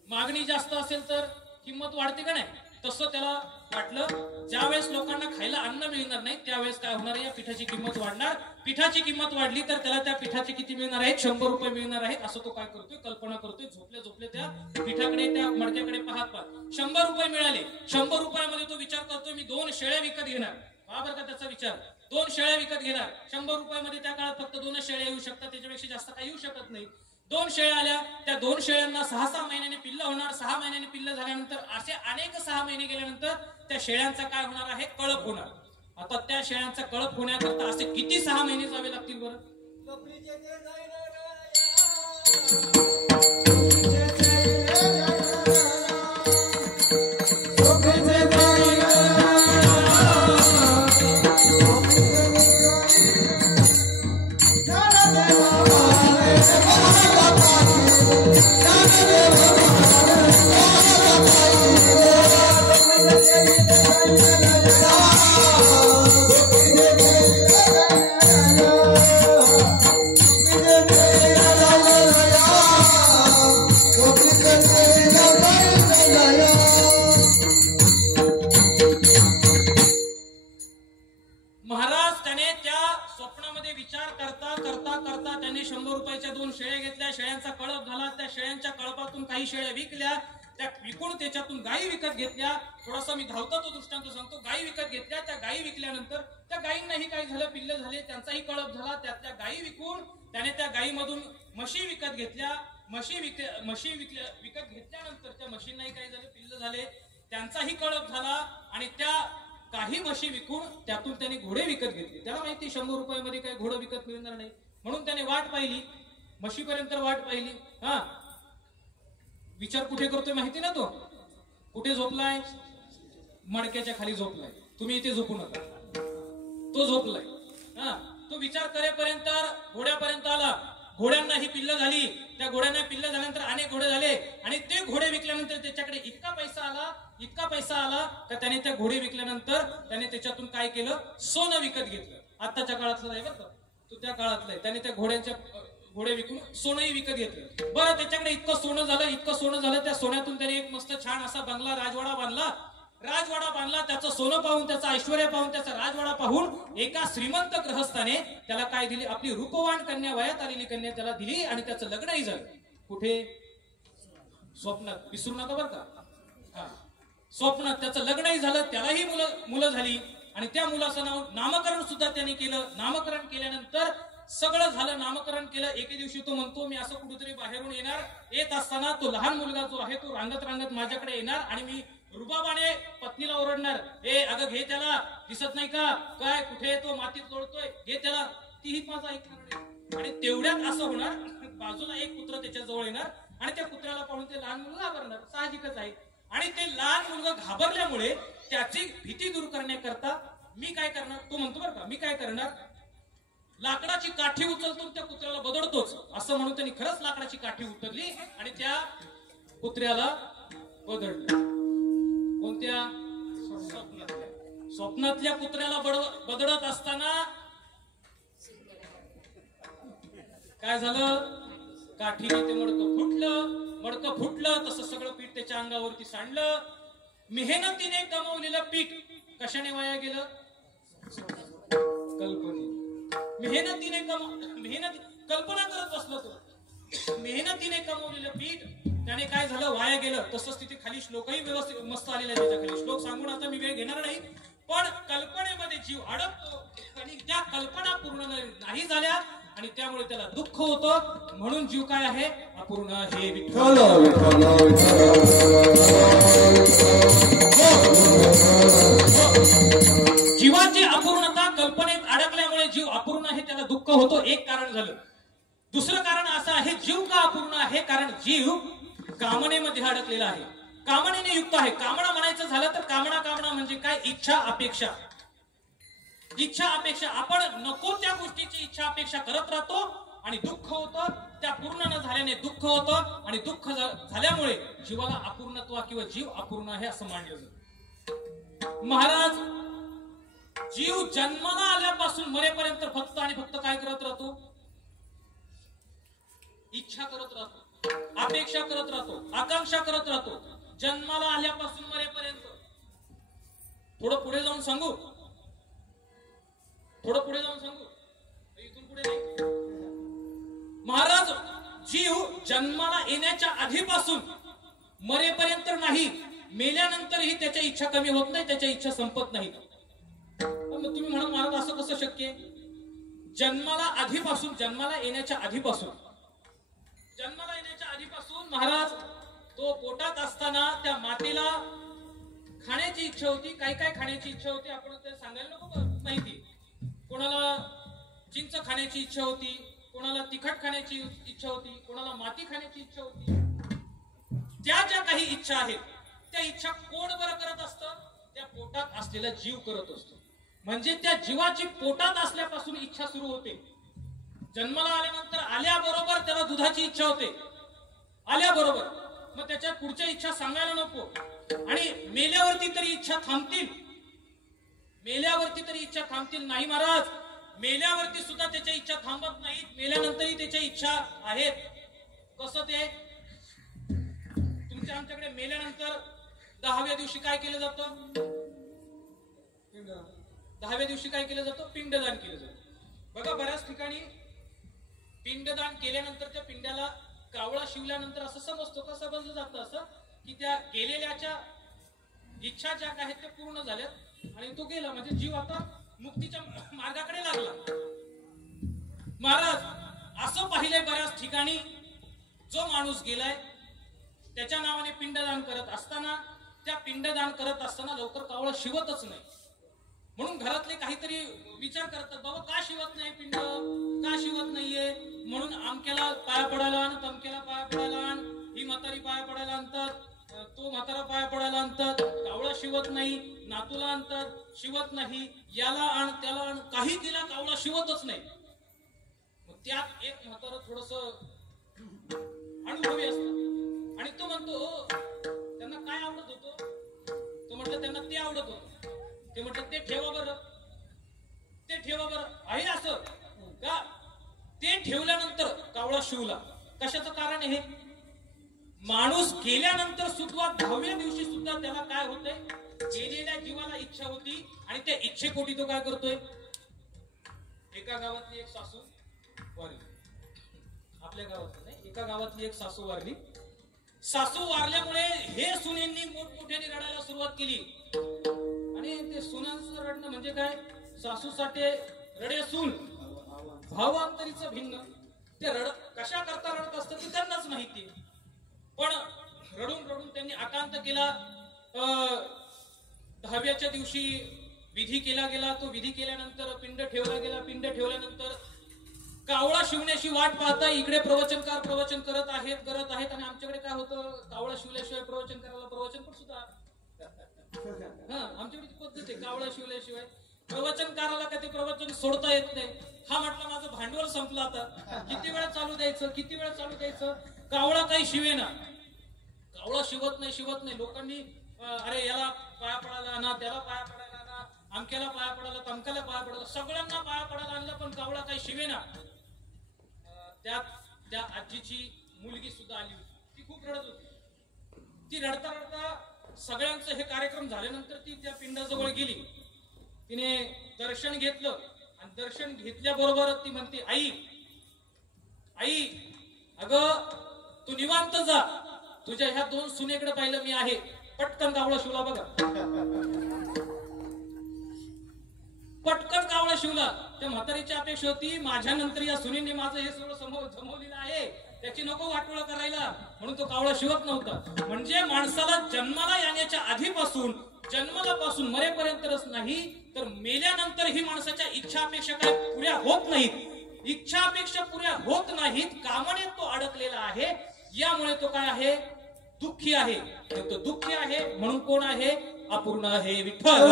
मागणी जास्त असेल तर किंमत वाढते का नाही? तसं त्याला वाटलं ज्यावेळेस लोकांना खायला अन्न मिळणार नाही त्यावेळेस काय होणार आहे? या पिठाची किंमत वाढणार. पिठाची किंमत वाढली तर त्याला त्या पिठाचे किती मिळणार आहेत? 100 रुपये मिळणार आहेत. असं तो काय करतोय? कल्पना करतोय. झोपले झोपले त्या पिठाकडे त्या मडक्याकडे पाहत 100 रुपये मिळाले. 100 रुपयामध्ये तो विचार करतोय मी 2 शेळ्या विकत घेणार. हा बरं का त्याचा विचार? 2 शेळ्या विकत घेणार. 100 रुपयामध्ये त्या काळात फक्त 2 शेळ्या येऊ शकतात, त्याच्यापेक्षा जास्त काही येऊ शकत नाही. 2 शेळ्या आल्या. त्या 2 शेळ्यांना 6-6 महिन्यांनी पिल्लं होणार. 6 महिन्यांनी पिल्लं झाल्यानंतर असे अनेक 6 महिने गेल्यानंतर त्या शेळ्यांचा काय होणार आहे? कळप होणार. आता त्या शेळ्यांचा कळप होण्याकरता असे किती 6 महिने जावे लागतील बरं? शेळ्यांचा कळप झाला. त्या शेळ्यांच्या कळपातून काही शेळ्या विकल्या. त्या विकून त्याच्यातून गायी विकत घेतल्या. थोडासा मी धावता तो दृष्टांत सांगतो. गायी विकत घेतल्या. त्या गायी विकल्यानंतर त्या गायींनाही काय झालं? पिल्ल झाले. त्यांचाही कळप झाला. त्या गायी विकून त्याने त्या गायीमधून म्हशी विकत घेतल्या. म्हशी विकत घेतल्यानंतर त्या म्हशींनाही काय झालं? पिल्ल झाले. त्यांचाही कळप झाला. आणि त्या काही म्हशी विकून त्यातून त्याने घोडे विकत घेतले. त्याला माहिती 100 रुपयामध्ये काही घोडं विकत मिळणार नाही म्हणून त्याने वाट पाहिली. म्हशीपर्यंत वाट पाहिली. विचार कुठे करतोय माहिती ना? तो कुठे झोपलाय? मडक्याच्या खाली झोपलाय. तुम्ही इथे झोपू नका. तो झोपलाय. तो विचार करेपर्यंत घोड्यापर्यंत आला. घोड्यांनाही पिल्ल झाली. त्या घोड्यांना पिल्ल झाल्यानंतर अनेक घोडे झाले आणि ते घोडे विकल्यानंतर त्याच्याकडे इतका पैसा आला का त्याने त्या घोडे विकल्यानंतर त्याने त्याच्यातून काय केलं? सोनं विकत घेतलं. आताच्या काळातलं आहे बरं का, तो त्या काळातला आहे. त्याने त्या घोडे विकून सोनंही विकत घेतलं. बरं त्याच्याकडे इतकं सोनं झालं. त्या सोन्यातून त्याने एक मस्त छान असा बंगला राजवाडा बांधला. त्याचं सोनं पाहून, त्याचं ऐश्वर्य पाहून, त्याचा राजवाडा पाहून एका श्रीमंत ग्रहस्थाने त्याला काय दिली? आपली रूपवान कन्या, वयात आलेली कन्या त्याला दिली आणि त्याचं लग्नही झालं. कुठे? स्वप्नात. विसरू नका बरं का. स्वप्नात त्याचं लग्नही झालं. त्यालाही मुलं झाली आणि त्या मुलाचं नामकरण सुद्धा त्याने केलं. नामकरण केल्यानंतर सगळं झालं. नामकरण केलं. एके दिवशी तो म्हणतो मी असं कुठेतरी बाहेरून येत असताना तो लहान मुलगा जो आहे तो रांगत माझ्याकडे येणार आणि मी रुबाबाने पत्नीला ओरडणार, अगं घे त्याला, दिसत नाही का काय? कुठे तो मातीत लोळतोय, घे त्याला. तीही माझं ऐकणार नाही. आणि तेवढ्यात असं होणार, बाजूला एक कुत्र त्याच्या जवळ येणार आणि त्या कुत्र्याला पाहून ते लहान मुलगा घाबरणार. साहजिकच आहे. आणि ते लहान मुलगा घाबरल्यामुळे त्याची भीती दूर करण्याकरता मी काय करणार? तो म्हणतो बरं का, मी काय करणार? लाकडाची काठी उचलतो त्या कुत्र्याला बदडतोच असं म्हणून त्यांनी खरंच लाकडाची काठी उचलली आणि त्या कुत्र्याला बदडलं. कोणत्या? स्वप्नातल्या कुत्र्याला बदडत असताना काय झालं? काठीने ते मडकं फुटलं. तसं सगळं पीठ त्याच्या अंगावरती सांडलं. मेहनतीने कमवलेलं पीठ कशाने वाया गेलं? कल्पने. कल्पना करत बसला तो. मेहनतीने कमवलेलं पीठ त्याने काय झालं? वाया गेलं. तसंच तिथे खाली श्लोकही व्यवस्थित मस्त आलेला आहे. त्याच्या खाली श्लोक सांगून आता मी वेळ घेणार नाही. पण कल्पनेमध्ये जीव अडकतो आणि त्या कल्पना पूर्ण नाही झाल्या आणि त्यामुळे त्याला दुःख होतं. म्हणून जीव काय आहे? अपूर्ण हे विठ्ठल. जीवाची अपूर्णता कल्पनेत अडकल्यामुळे जीव अपूर्ण आहे, त्याला दुःख होतो, एक कारण झालं. दुसरं कारण असं आहे, जीव का अपूर्ण आहे, कारण जीव कामनेमध्ये अडकलेला आहे, कामनेने युक्त आहे. कामना म्हणायचं झालं तर कामना म्हणजे काय, इच्छा अपेक्षा. इच्छा अपेक्षा, आपण नको त्या गोष्टीची इच्छा अपेक्षा करत राहतो आणि दुःख होतं, त्या पूर्ण न झाल्याने दुःख होतं आणि दुःख झाल्यामुळे जीवाला अपूर्णत्व किंवा जीव अपूर्ण आहे असं मानलं जातं. महाराज, जीव जन्माला आल्यापासून मरेपर्यंत फक्त आणि फक्त काय करत राहतो, इच्छा करत राहतो, अपेक्षा करत राहतो, आकांक्षा करत राहतो, जन्माला आल्यापासून मरेपर्यंत. थोडं पुढे जाऊन सांगू, थोडं पुढे जाऊन सांगू, इथून पुढे नाही. महाराज, जीव जन्माला येण्याच्या आधीपासून मरेपर्यंत नाही, मेल्यानंतरही त्याच्या इच्छा कमी होत नाही, त्याच्या इच्छा संपत नाही. तुम्ही म्हणा महाराज असं कसं शक्य आहे? जन्माला आधीपासून, जन्माला येण्याच्या आधीपासून महाराज, तो पोटात असताना त्या मातेला खाण्याची इच्छा होती. काय काय खाण्याची इच्छा होती आपण ते सांगायला नको माहिती. कोणाला चिंच खाण्याची इच्छा होती, कोणाला तिखट खाण्याची इच्छा होती, कोणाला माती खाण्याची इच्छा होती. त्या ज्या काही इच्छा आहेत त्या इच्छा कोण बरं करत असतं? त्या पोटात असलेला जीव करत असतो. म्हणजे त्या जीवाची पोटात असल्यापासून इच्छा सुरू होते. जन्माला आल्यानंतर आल्याबरोबर त्याला दुधाची इच्छा होते, आल्याबरोबर. मग त्याच्या पुढच्या इच्छा सांगायला नको. आणि मेल्यावरती तरी इच्छा थांबतील, मेल्यावरती तरी इच्छा थांबतील नाही महाराज. मेल्यावरती सुद्धा त्याच्या इच्छा थांबत नाहीत, मेल्यानंतरही त्याच्या इच्छा आहेत. कसं ते? तुमच्या आमच्याकडे मेल्यानंतर 10व्या दिवशी काय केलं जातं? 10व्या दिवशी काय केलं जातं? पिंडदान केलं जातं. बघा, बऱ्याच ठिकाणी पिंडदान केल्यानंतर त्या पिंडाला कावळा शिवल्यानंतर असं समजतो, कसं समजलं जातं असं की त्या गेलेल्याच्या इच्छा ज्या आहेत त्या पूर्ण झाल्यात आणि तो गेला, म्हणजे जीव आता मुक्तीच्या मार्गाकडे लागला. महाराज, असं पाहिलंय बऱ्याच ठिकाणी, जो माणूस गेलाय त्याच्या नावाने पिंडदान करत असताना, त्या पिंडदान करत असताना लवकर कावळा शिवतच नाही. म्हणून घरातले काहीतरी विचार करतात, बाबा का शिवत नाही पिंड, का शिवत नाहीये? म्हणून आमक्याला पाया पडायला आण, तमक्याला पाया पडायला आण, ही म्हातारी पाया पडायला आणतात, तो म्हातारा पाया पडायला आणतात, कावळा शिवत नाही. नातूला आणतात, शिवत नाही. याला आण, त्याला आण, काही केला कावळा शिवतच नाही. मग त्यात एक म्हातारा थोडस अनुभवी असतो आणि तो म्हणतो, त्यांना काय आवडत होतं? तो म्हटलं त्यांना ते आवडत होतं. ते म्हटलं ते ठेवा बरं, ते ठेवा बरं. आहे असं का? ते ठेवल्यानंतर कावळा शिवला. कशाचं कारण आहे? माणूस गेल्यानंतर सुद्धा 10व्या दिवशी सुद्धा त्याला काय होतंय? गेलेल्या जीवाला इच्छा होती आणि त्या इच्छेपोटी तो काय करतोय? एका गावातली एक सासू वारली, आपल्या गावात नाही, एका गावातली एक सासू वारली. सासू वारल्यामुळे हे सुनेंनी मोठमोठ्याने रडायला सुरुवात केली. आणि ते सुनांचं रडणं म्हणजे काय? सासूसाठी रडे सून, भावांतरीचं भिन्न. ते कशा करता रडत असतं ते त्यांनाच माहिती. पण रडून रडून त्यांनी आकांत केला. 10व्याच्या दिवशी विधी केला गेला. तो विधी केल्यानंतर पिंड ठेवला गेला. पिंड ठेवल्यानंतर कावळा शिवण्याची वाट पाहता इकडे प्रवचनकार प्रवचन करत आहेत आणि आमच्याकडे काय होतं? कावळा शिवल्याशिवाय प्रवचन करायला प्रवचन पण सुद्धा आमच्याकडे पद्धत आहे. कावळा शिवल्याशिवाय प्रवचनकाराला का ते प्रवचन सोडता येत नाही. हा म्हटलं माझं भांडवल संपलं, आता किती वेळ चालू द्यायचं? कावळा काही शिवेना. कावळा शिवत नाही. लोकांनी अरे याला पाया पडायला आणा, त्याला पाया पडायला आणा, आमक्याला पाया पडायला, तमक्याला पाया पडायला, सगळ्यांना पाया पडायला आणलं, पण कावळा काही शिवेना. त्यात त्या आजीची मुलगी सुद्धा आली होती. ती खूप रडत होती. ती रडता रडता सगळ्यांचं हे कार्यक्रम झाल्यानंतर ती त्या पिंडाजवळ गेली. तिने दर्शन घेतलं आणि दर्शन घेतल्याबरोबर ती म्हणते, आई अगं तू निवांत जा, तुझ्या ह्या 2 सुनेकडे पाहिलं मी आहे. पटकन कावळा शिवला बघा, पटकन कावळा शिवला. त्या म्हातारीची अपेक्षा होती माझ्यानंतर या सुनीने माझं हे सगळं जमवलेलं आहे, त्याची नको वाटोळं करायला, म्हणून तो कावळा शिवत नव्हता. म्हणजे माणसाला जन्माला येण्याच्या आधीपासून जन्मापासून मरेपर्यंतच नाही तर मेल्यानंतर ही माणसाच्या इच्छा अपेक्षा काय पुऱ्या होत नाहीत. इच्छा अपेक्षा पुऱ्या होत नाहीत, कामनेत तो अडकलेला आहे. यामुळे तो काय आहे? दुःखी आहे. तो दुःखी आहे म्हणून कोण आहे? अपूर्ण आहे विठ्ठल.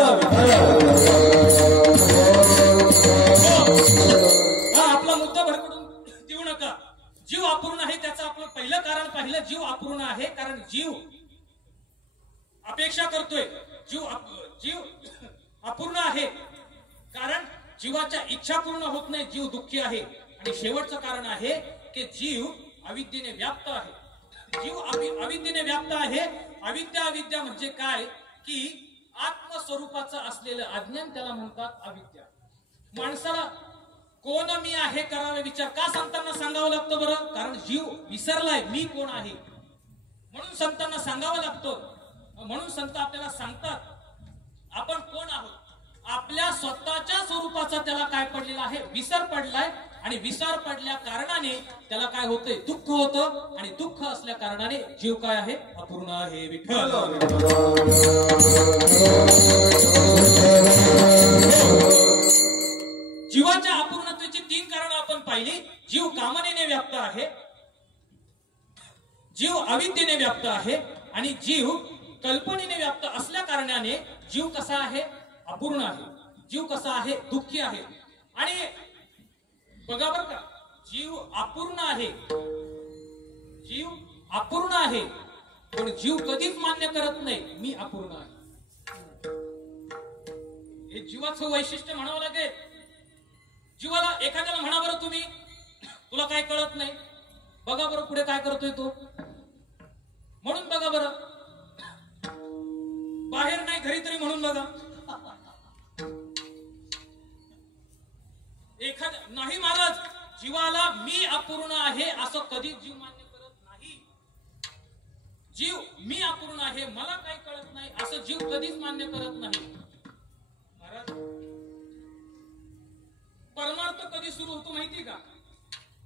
आपला मुद्दा भरकडून देऊ नका. जीव अपूर्ण आहे त्याचं आपलं पहिलं कारण पाहिलं. जीव अपूर्ण आहे कारण जीव अपेक्षा करतोय. जीव अपूर्ण आहे कारण जीवाच्या इच्छा पूर्ण होत नाही. जीव दुःखी आहे. आणि शेवटचं कारण आहे की जीव अविद्येने व्याप्त आहे. जीव अविद्येने व्याप्त आहे. अविद्या म्हणजे काय? की आत्मस्वरूपाचं असलेलं अज्ञान, त्याला म्हणतात अविद्या. माणसाला कोण मी आहे करावे विचार का संतांना सांगावं लागतं बरं? कारण जीव विसरलाय मी कोण आहे, म्हणून संतांना सांगावं लागतं. म्हणून संत आपल्याला सांगतात आपण कोण आहोत. आपल्या स्वतःच्या स्वरूपाचा त्याला काय पडलेला आहे? विसर पडलाय. आणि विसर पडल्या कारणाने त्याला काय होतंय? दुःख होतं. आणि दुःख असल्या कारणाने जीव काय आहे? अपूर्ण आहे विठ्ठल. जीवाच्या अपूर्णतेची 3 कारणं आपण पाहिली. जीव कामनेने व्याप्त आहे, जीव अविद्येने व्याप्त आहे आणि जीव कल्पनेने व्याप्त असल्या कारणाने जीव कसा आहे? अपूर्ण आहे. जीव कसा आहे? दुःखी आहे. आणि बघा बर का, जीव अपूर्ण आहे, जीव अपूर्ण आहे, पण जीव कधीच मान्य करत नाही मी अपूर्ण आहे. हे जीवाचं वैशिष्ट्य म्हणावं लागेल. जीवाला एखाद्याला म्हणा बरं तुम्ही तुला काय कळत नाही, बघा बरं पुढे काय करतोय तो. म्हणून बघा बरं, बाहेर नाही घरी तरी म्हणून बघा. एखाद्या नाही महाराज, जीवाला मी अपूर्ण आहे असं कधी जीव मान्य करत नाही. जीव मी अपूर्ण आहे, मला काही कळत नाही असं जीव कधीच मान्य करत नाही. महाराज, परमार्थ कधी सुरू होतो माहिती का?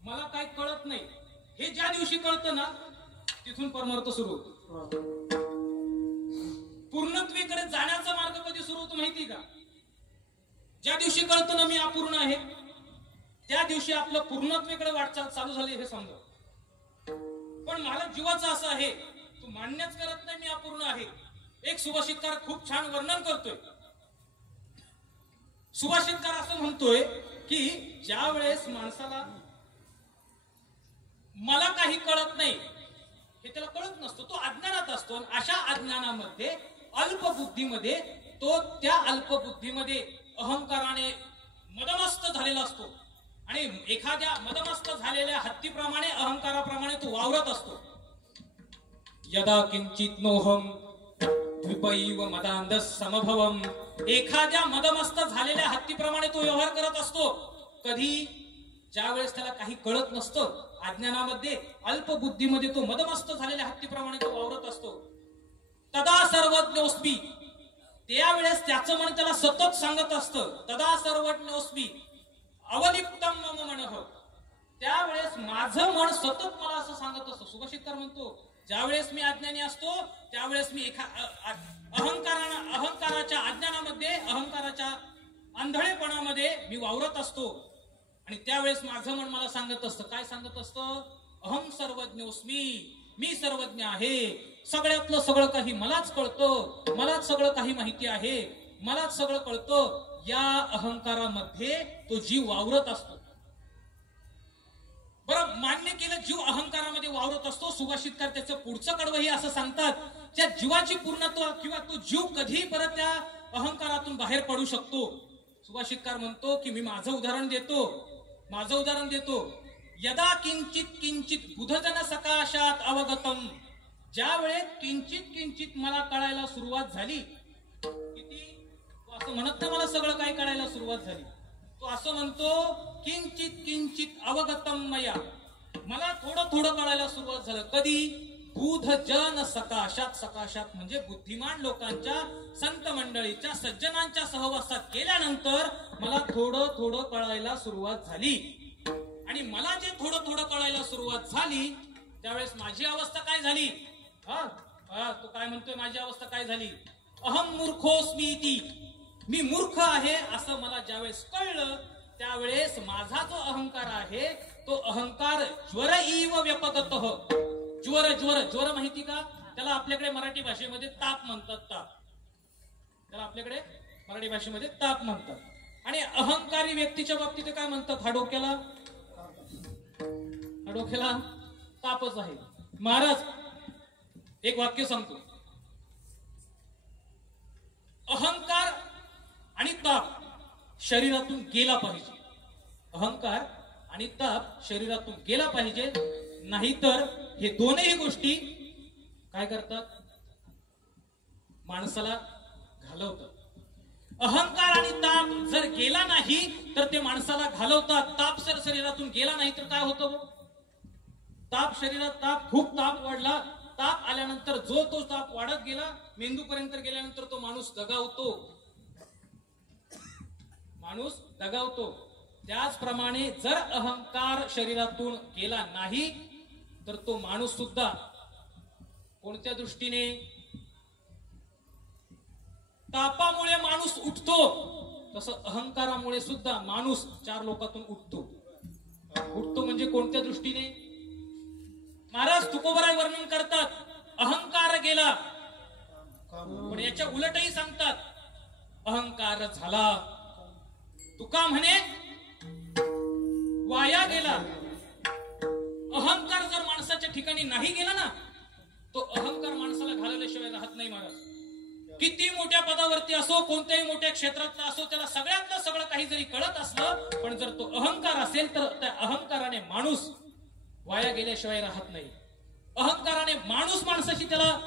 मला काही कळत नाही हे ज्या दिवशी कळतं ना, तिथून परमार्थ सुरू होतो. पूर्णत्वेकडे जाण्याचा मार्ग कधी सुरू होतो माहिती का? ज्या दिवशी कळतं ना मी अपूर्ण आहे, त्या दिवशी आपलं पूर्णत्वेकडे वाटचाल चालू झाली हे समजा. पण मला जीवाचं असं आहे, तू मान्यच करत नाही मी अपूर्ण आहे. एक सुभाषितकार खूप छान वर्णन करतोय. सुभाषितकार असं म्हणतोय की ज्या वेळेस माणसाला मला काही कळत नाही हे त्याला कळत नसतो, तो अज्ञानात असतो. अशा अज्ञानामध्ये अल्पबुद्धीमध्ये तो त्या अल्पबुद्धीमध्ये अहंकाराने मदमस्त झालेला असतो. आणि एखाद्या मदमस्त झालेल्या हत्तीप्रमाणे अहंकाराप्रमाणे तो वावरत असतो. यदा किंचित नोहम द्विपैव मदांध समभवम. एखाद्या मदमस्त झालेल्या हत्तीप्रमाणे तो व्यवहार करत असतो. कधी? ज्या वेळेस त्याला काही कळत नसतं, अज्ञानामध्ये अल्पबुद्धीमध्ये तो मदमस्त झालेल्या हत्तीप्रमाणे तो वावरत असतो. तदा सर्वज्ञोस्मी. त्यावेळेस त्याचं मन त्याला सतत सांगत असतं तदा सर्वज्ञोस्मी अवलिप्तम मम मनः. त्यावेळेस माझं मन सतत मला असं सांगत असतं. सुभाषितकार म्हणतो ज्यावेळेस मी अज्ञानी असतो त्यावेळेस मी अहंकाराच्या अज्ञानामध्ये, अहंकाराच्या आंधळेपणामध्ये मी वावरत असतो. आणि त्यावेळेस माझं मन मला सांगत असतं. काय सांगत असतं? अहम सर्वज्ञोस्मी. मी सर्वज्ञ आहे, सगळ्यातलं सगळं काही मलाच कळतं, मलाच सगळं काही माहिती आहे, मलाच सगळं कळतं. या अहंकारामध्ये तो जीव वावरत असतो. बरं, मान्य केलं जीव अहंकारामध्ये वावरत असतो. सुभाषितकार त्याचं पुढचं कडवंही असं सांगतात, त्या जीवाची पूर्णत्व किंवा तो जीव कधी परत त्या अहंकारातून बाहेर पडू शकतो. सुभाषितकार म्हणतो की मी माझं उदाहरण देतो. यदा किंचित किंचित बुधजन सकाशात अवगतम. ज्या वेळेस किंचित मला कळायला सुरुवात झाली, किती तो असं म्हणत नाही मला सगळं काही कळायला सुरुवात झाली, तो असं म्हणतो किंचित अवगतम मया. मला थोडं कळायला सुरुवात झालं. कधी? बुध जन सकाशात, सकाशात म्हणजे बुद्धिमान लोकांच्या, संत मंडळीच्या, सज्जनांच्या सहवासात गेल्यानंतर मला थोडं थोडं कळायला सुरुवात झाली. आणि मला जे थोडं थोडं कळायला सुरुवात झाली त्यावेळेस माझी अवस्था काय झाली? तो काय म्हणतोय माझी अवस्था काय झाली? अहम मूर्खोस्मी इति, मी मूर्ख आहे असं मला ज्यावेळेस कळलं त्यावेळेस माझा जो अहंकार आहे तो अहंकार ज्वर इव व्यपगतः. ज्वर ज्वर ज्वर माहिती का? त्याला आपल्याकडे मराठी भाषेमध्ये ताप म्हणतात. ताप त्याला आपल्याकडे मराठी भाषेमध्ये ताप म्हणतात. आणि अहंकारी व्यक्तीच्या बाबतीत काय म्हणतात? हा डोक्याला तापच आहे. महाराज एक वाक्य सांगतो. अहंकार आणि ताप शरीरातून गेला पाहिजे. अहंकार आणि ताप शरीरातून गेला पाहिजे, नाहीतर हे दोनही गोष्टी काय करतात? माणसाला घालवतात. अहंकार आणि ताप जर गेला नाही तर ते माणसाला घालवतात. ताप जर शरीरातून गेला नाही तर काय होतं? ताप शरीरात, खूप ताप वाढला, ताप आल्यानंतर जो तो ताप वाढत गेला, मेंदूपर्यंत गेल्यानंतर तो माणूस दगावतो. त्याचप्रमाणे जर अहंकार शरीरातून गेला नाही तर तो माणूस सुद्धा कोणत्या दृष्टीने? तापामुळे माणूस उठतो, तसं अहंकारामुळे सुद्धा माणूस चार लोकातून उठतो. म्हणजे कोणत्या दृष्टीने? महाराज तुकोबराय वर्णन करतात, अहंकार गेला, पण याच्या उलटही सांगतात, अहंकार झाला. तुका म्हणे वाया गेला. अहंकार जर माणसाच्या ठिकाणी नाही गेला ना, तो अहंकार माणसाला घालवल्याशिवाय राहत नाही. महाराज किती मोठ्या पदावरती असो, कोणत्याही मोठ्या क्षेत्रातला असो, त्याला सगळ्यातलं सगळं काही जरी कळत असलं, पण जर तो अहंकार असेल तर त्या अहंकाराने माणूस वाया गेल्याशिवाय राहत नाही. अहंकाराने माणूस माणसाशी त्याला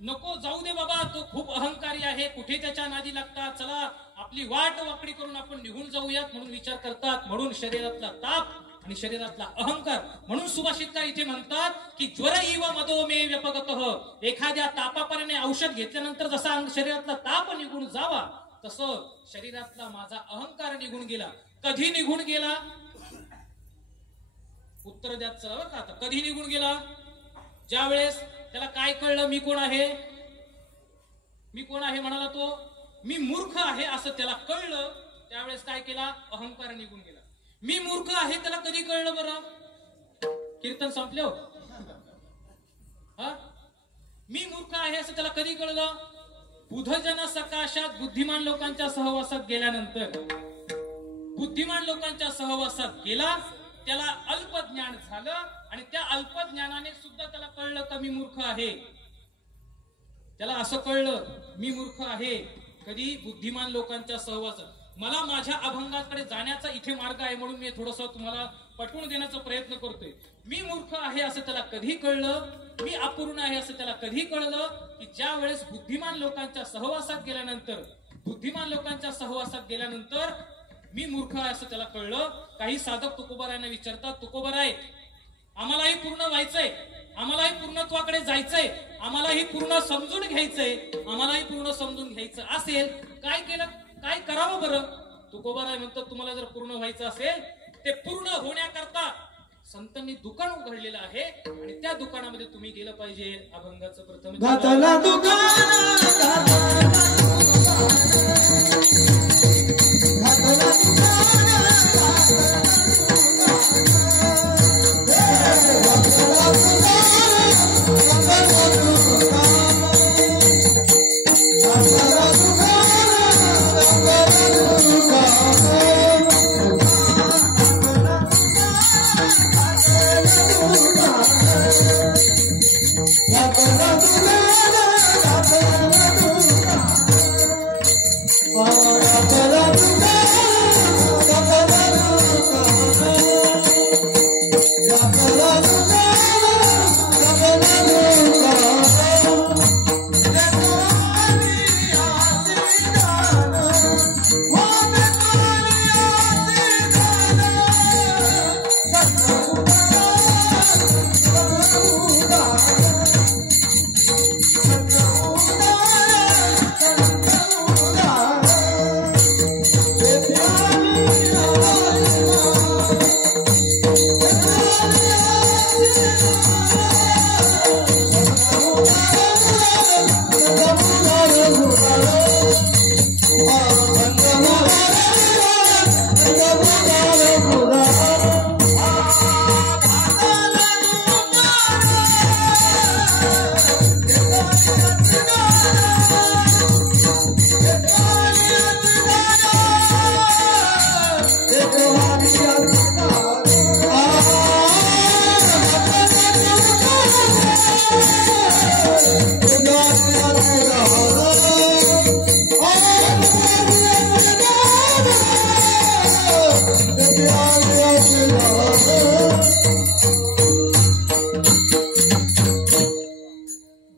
नको जाऊ दे बाबा, तो खूप अहंकारी आहे, कुठे त्याच्या नादी लागतात, चला आपली वाट वाकडी करून आपण निघून जाऊयात म्हणून विचार करतात. म्हणून शरीरातला ताप आणि शरीरातला अहंकार, म्हणून सुभाषितकार इथे म्हणतात की ज्वर इव मदो मे व्यपगतः. एखाद्या तापापराने औषध घेतल्यानंतर जसा शरीरातला ताप निघून जावा तसं शरीरातला माझा अहंकार निघून गेला. कधी निघून गेला? उत्तर द्यात चला बरं का. आता कधी निघून गेला? ज्या वेळेस त्याला काय कळलं, मी कोण आहे म्हणाला तो, मी मूर्ख आहे असं त्याला कळलं, त्यावेळेस काय केला? अहंकार निघून गेला. मी मूर्ख आहे त्याला कधी कळलं बरं? कीर्तन संपले हो. मी मूर्ख आहे असं त्याला कधी कळलं? बुधजन सकाशात, बुद्धिमान लोकांच्या सहवासात गेल्यानंतर. बुद्धिमान लोकांच्या सहवासात गेला, त्याला अल्पज्ञान झालं आणि त्या अल्पज्ञानाने सुद्धा त्याला कळलं का मी मूर्ख आहे. त्याला असं कळलं मी मूर्ख आहे. कधी? बुद्धिमान लोकांच्या सहवासात. मला माझ्या अभंगाकडे जाण्याचा इथे मार्ग आहे म्हणून मी थोडस तुम्हाला पटवून देण्याचा प्रयत्न करतोय. मी मूर्ख आहे असं त्याला कधी कळलं? मी अपूर्ण आहे असं त्याला कधी कळलं? की ज्या वेळेस बुद्धिमान लोकांच्या सहवासात गेल्यानंतर मी मूर्ख आहे असं त्याला कळलं. काही साधक तुकोबारायांना विचारतात, तुकोबाराय आम्हालाही पूर्ण व्हायचंय, आम्हालाही पूर्णत्वाकडे जायचंय, आम्हालाही पूर्ण समजून घ्यायचंय, आम्हालाही पूर्ण समजून घ्यायचं असेल, काय केलं, काय करावं बरं? तुकोबाराय म्हणतात, तुम्हाला जर पूर्ण व्हायचं असेल ते पूर्ण होण्याकरता संतांनी दुकान उघडलेलं आहे आणि त्या दुकानामध्ये तुम्ही गेलं पाहिजे. अभंगाचं प्रथम Oh,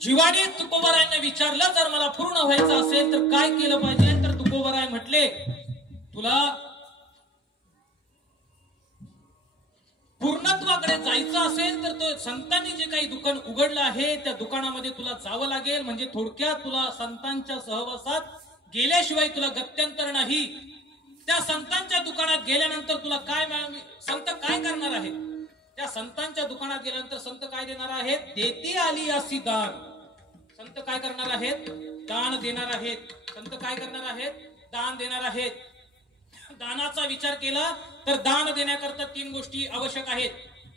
जीवाने तुकोबरायांना विचारलं जर मला पूर्ण व्हायचं असेल तर काय केलं पाहिजे, तर तुकोबराय म्हटले तुला पूर्णत्वाकडे जायचं असेल तर तो संतांनी जे काही दुकान उघडलं आहे त्या दुकानामध्ये तुला जावं लागेल. म्हणजे थोडक्यात तुला संतांच्या सहवासात गेल्याशिवाय तुला गत्यंतर नाही. त्या संतांच्या दुकानात गेल्यानंतर तुला काय संत काय करणार आहेत, त्या संतांच्या दुकानात गेल्यानंतर संत काय देणार आहेत, देती आली असी दान. संत काय करणार आहेत, दान देणार आहेत. संत काय करणार आहेत, दान देणार आहेत. दानाचा विचार केला तर दान देण्याकरता 3 गोष्टी आवश्यक आहेत.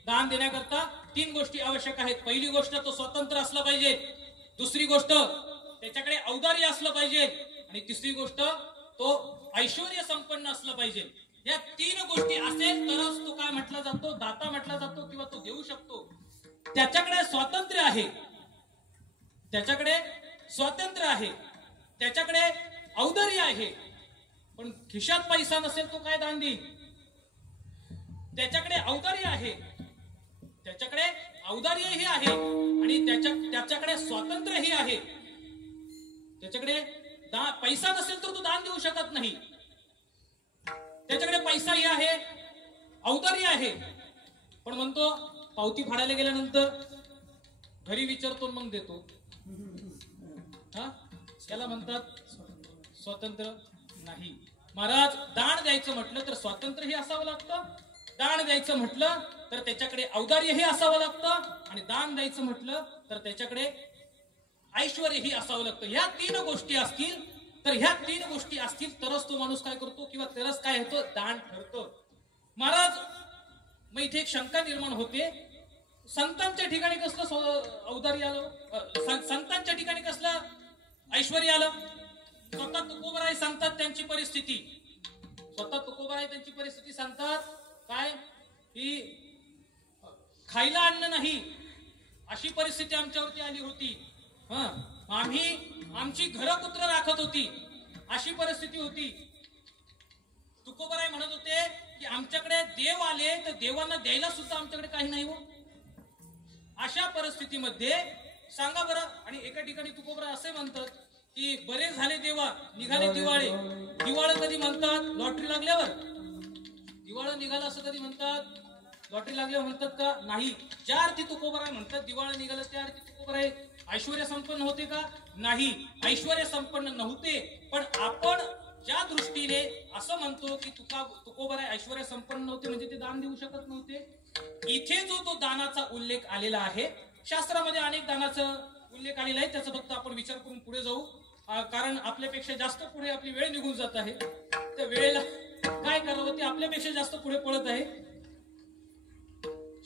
दान देण्याकरता 3 गोष्टी आवश्यक आहेत. पहिली गोष्ट तो स्वतंत्र असला पाहिजे. दुसरी गोष्ट त्याच्याकडे औदार्य असलं पाहिजे. आणि तिसरी गोष्ट तो ऐश्वर्य संपन्न असलं पाहिजे. या 3 गोष्टी असेल तरच तो काय म्हटला जातो, दाता म्हटला जातो किंवा तो देऊ शकतो. त्याच्याकडे स्वातंत्र्य आहे, त्याच्याकडे स्वातंत्र्य आहे, त्याच्याकडे औदार्य आहे, पण खिशात पैसा नसेल तो काय दान देईल. त्याच्याकडे औदार्य आहे, त्याच्याकडे औदार्यही आहे आणि त्याच्याकडे स्वातंत्र्यही आहे. त्याच्याकडे पैसा नसेल तर तो दान देऊ शकत नाही. त्याच्याकडे पैसाही आहे, औदार्य आहे, पण म्हणतो पावती फाडायला गेल्यानंतर घरी विचारतो मग देतो. त्याला म्हणतात स्वातंत्र्य नाही. महाराज दान द्यायचं म्हटलं तर स्वातंत्र्य हे असावं लागतं. दान द्यायचं म्हटलं तर त्याच्याकडे औदार्य हे असावं लागतं. आणि दान द्यायचं म्हटलं तर त्याच्याकडे ऐश्वर्य ही असावं लागतं. ह्या 3 गोष्टी असतील तर ह्या 3 गोष्टी असतील तरच तो माणूस काय करतो किंवा तरच काय होतो, दान ठरतं. महाराज मग इथे एक शंका निर्माण होते, संतांच्या ठिकाणी कसलं औदार्य आलं, संतांच्या ठिकाणी कसलं ऐश्वर्य आलं. स्वतः तुकोबराय सांगतात त्यांची परिस्थिती, स्वतः तुकोबराय त्यांची परिस्थिती सांगतात काय की खायला अन्न नाही अशी परिस्थिती आमच्यावरती आली होती. आमची घरं कुत्र राखत होती अशी परिस्थिती होती. तुकोबराय म्हणत होते की आमच्याकडे देव आले तर देवांना द्यायला सुद्धा आमच्याकडे काही नाही हो. अशा परिस्थितीमध्ये सांगा बरं. आणि एका ठिकाणी तुकोबराय असे म्हणतात की बरे झाले देवा निघाले दिवाळे. दिवाळ कधी म्हणतात, लॉटरी लागल्यावर. दिवाळ निघाला असं कधी म्हणतात, लॉटरी लागल्यावर म्हणतात का, नाही. ज्या अर्थी तुकोबराय म्हणतात दिवाळ निघालं त्या अर्थी तुकोबराय ऐश्वर्य संपन्न होते का, नाही. ऐश्वर्य संपन्न नव्हते, पण आपण ज्या दृष्टीने असं म्हणतो की तुकोबराय ऐश्वर्य संपन्न नव्हते म्हणजे ते दान देऊ शकत नव्हते. इथे जो तो दानाचा उल्लेख आलेला आहे, शास्त्रामध्ये अनेक दानाचा उल्लेख आलेला आहे, त्याचा फक्त आपण विचार करून पुढे जाऊ. कारण आपल्यापेक्षा जास्त पुढे आपली वेळ निघून जात आहे. त्या वेळेला काय करावं ते आपल्यापेक्षा जास्त पुढे पळत आहे.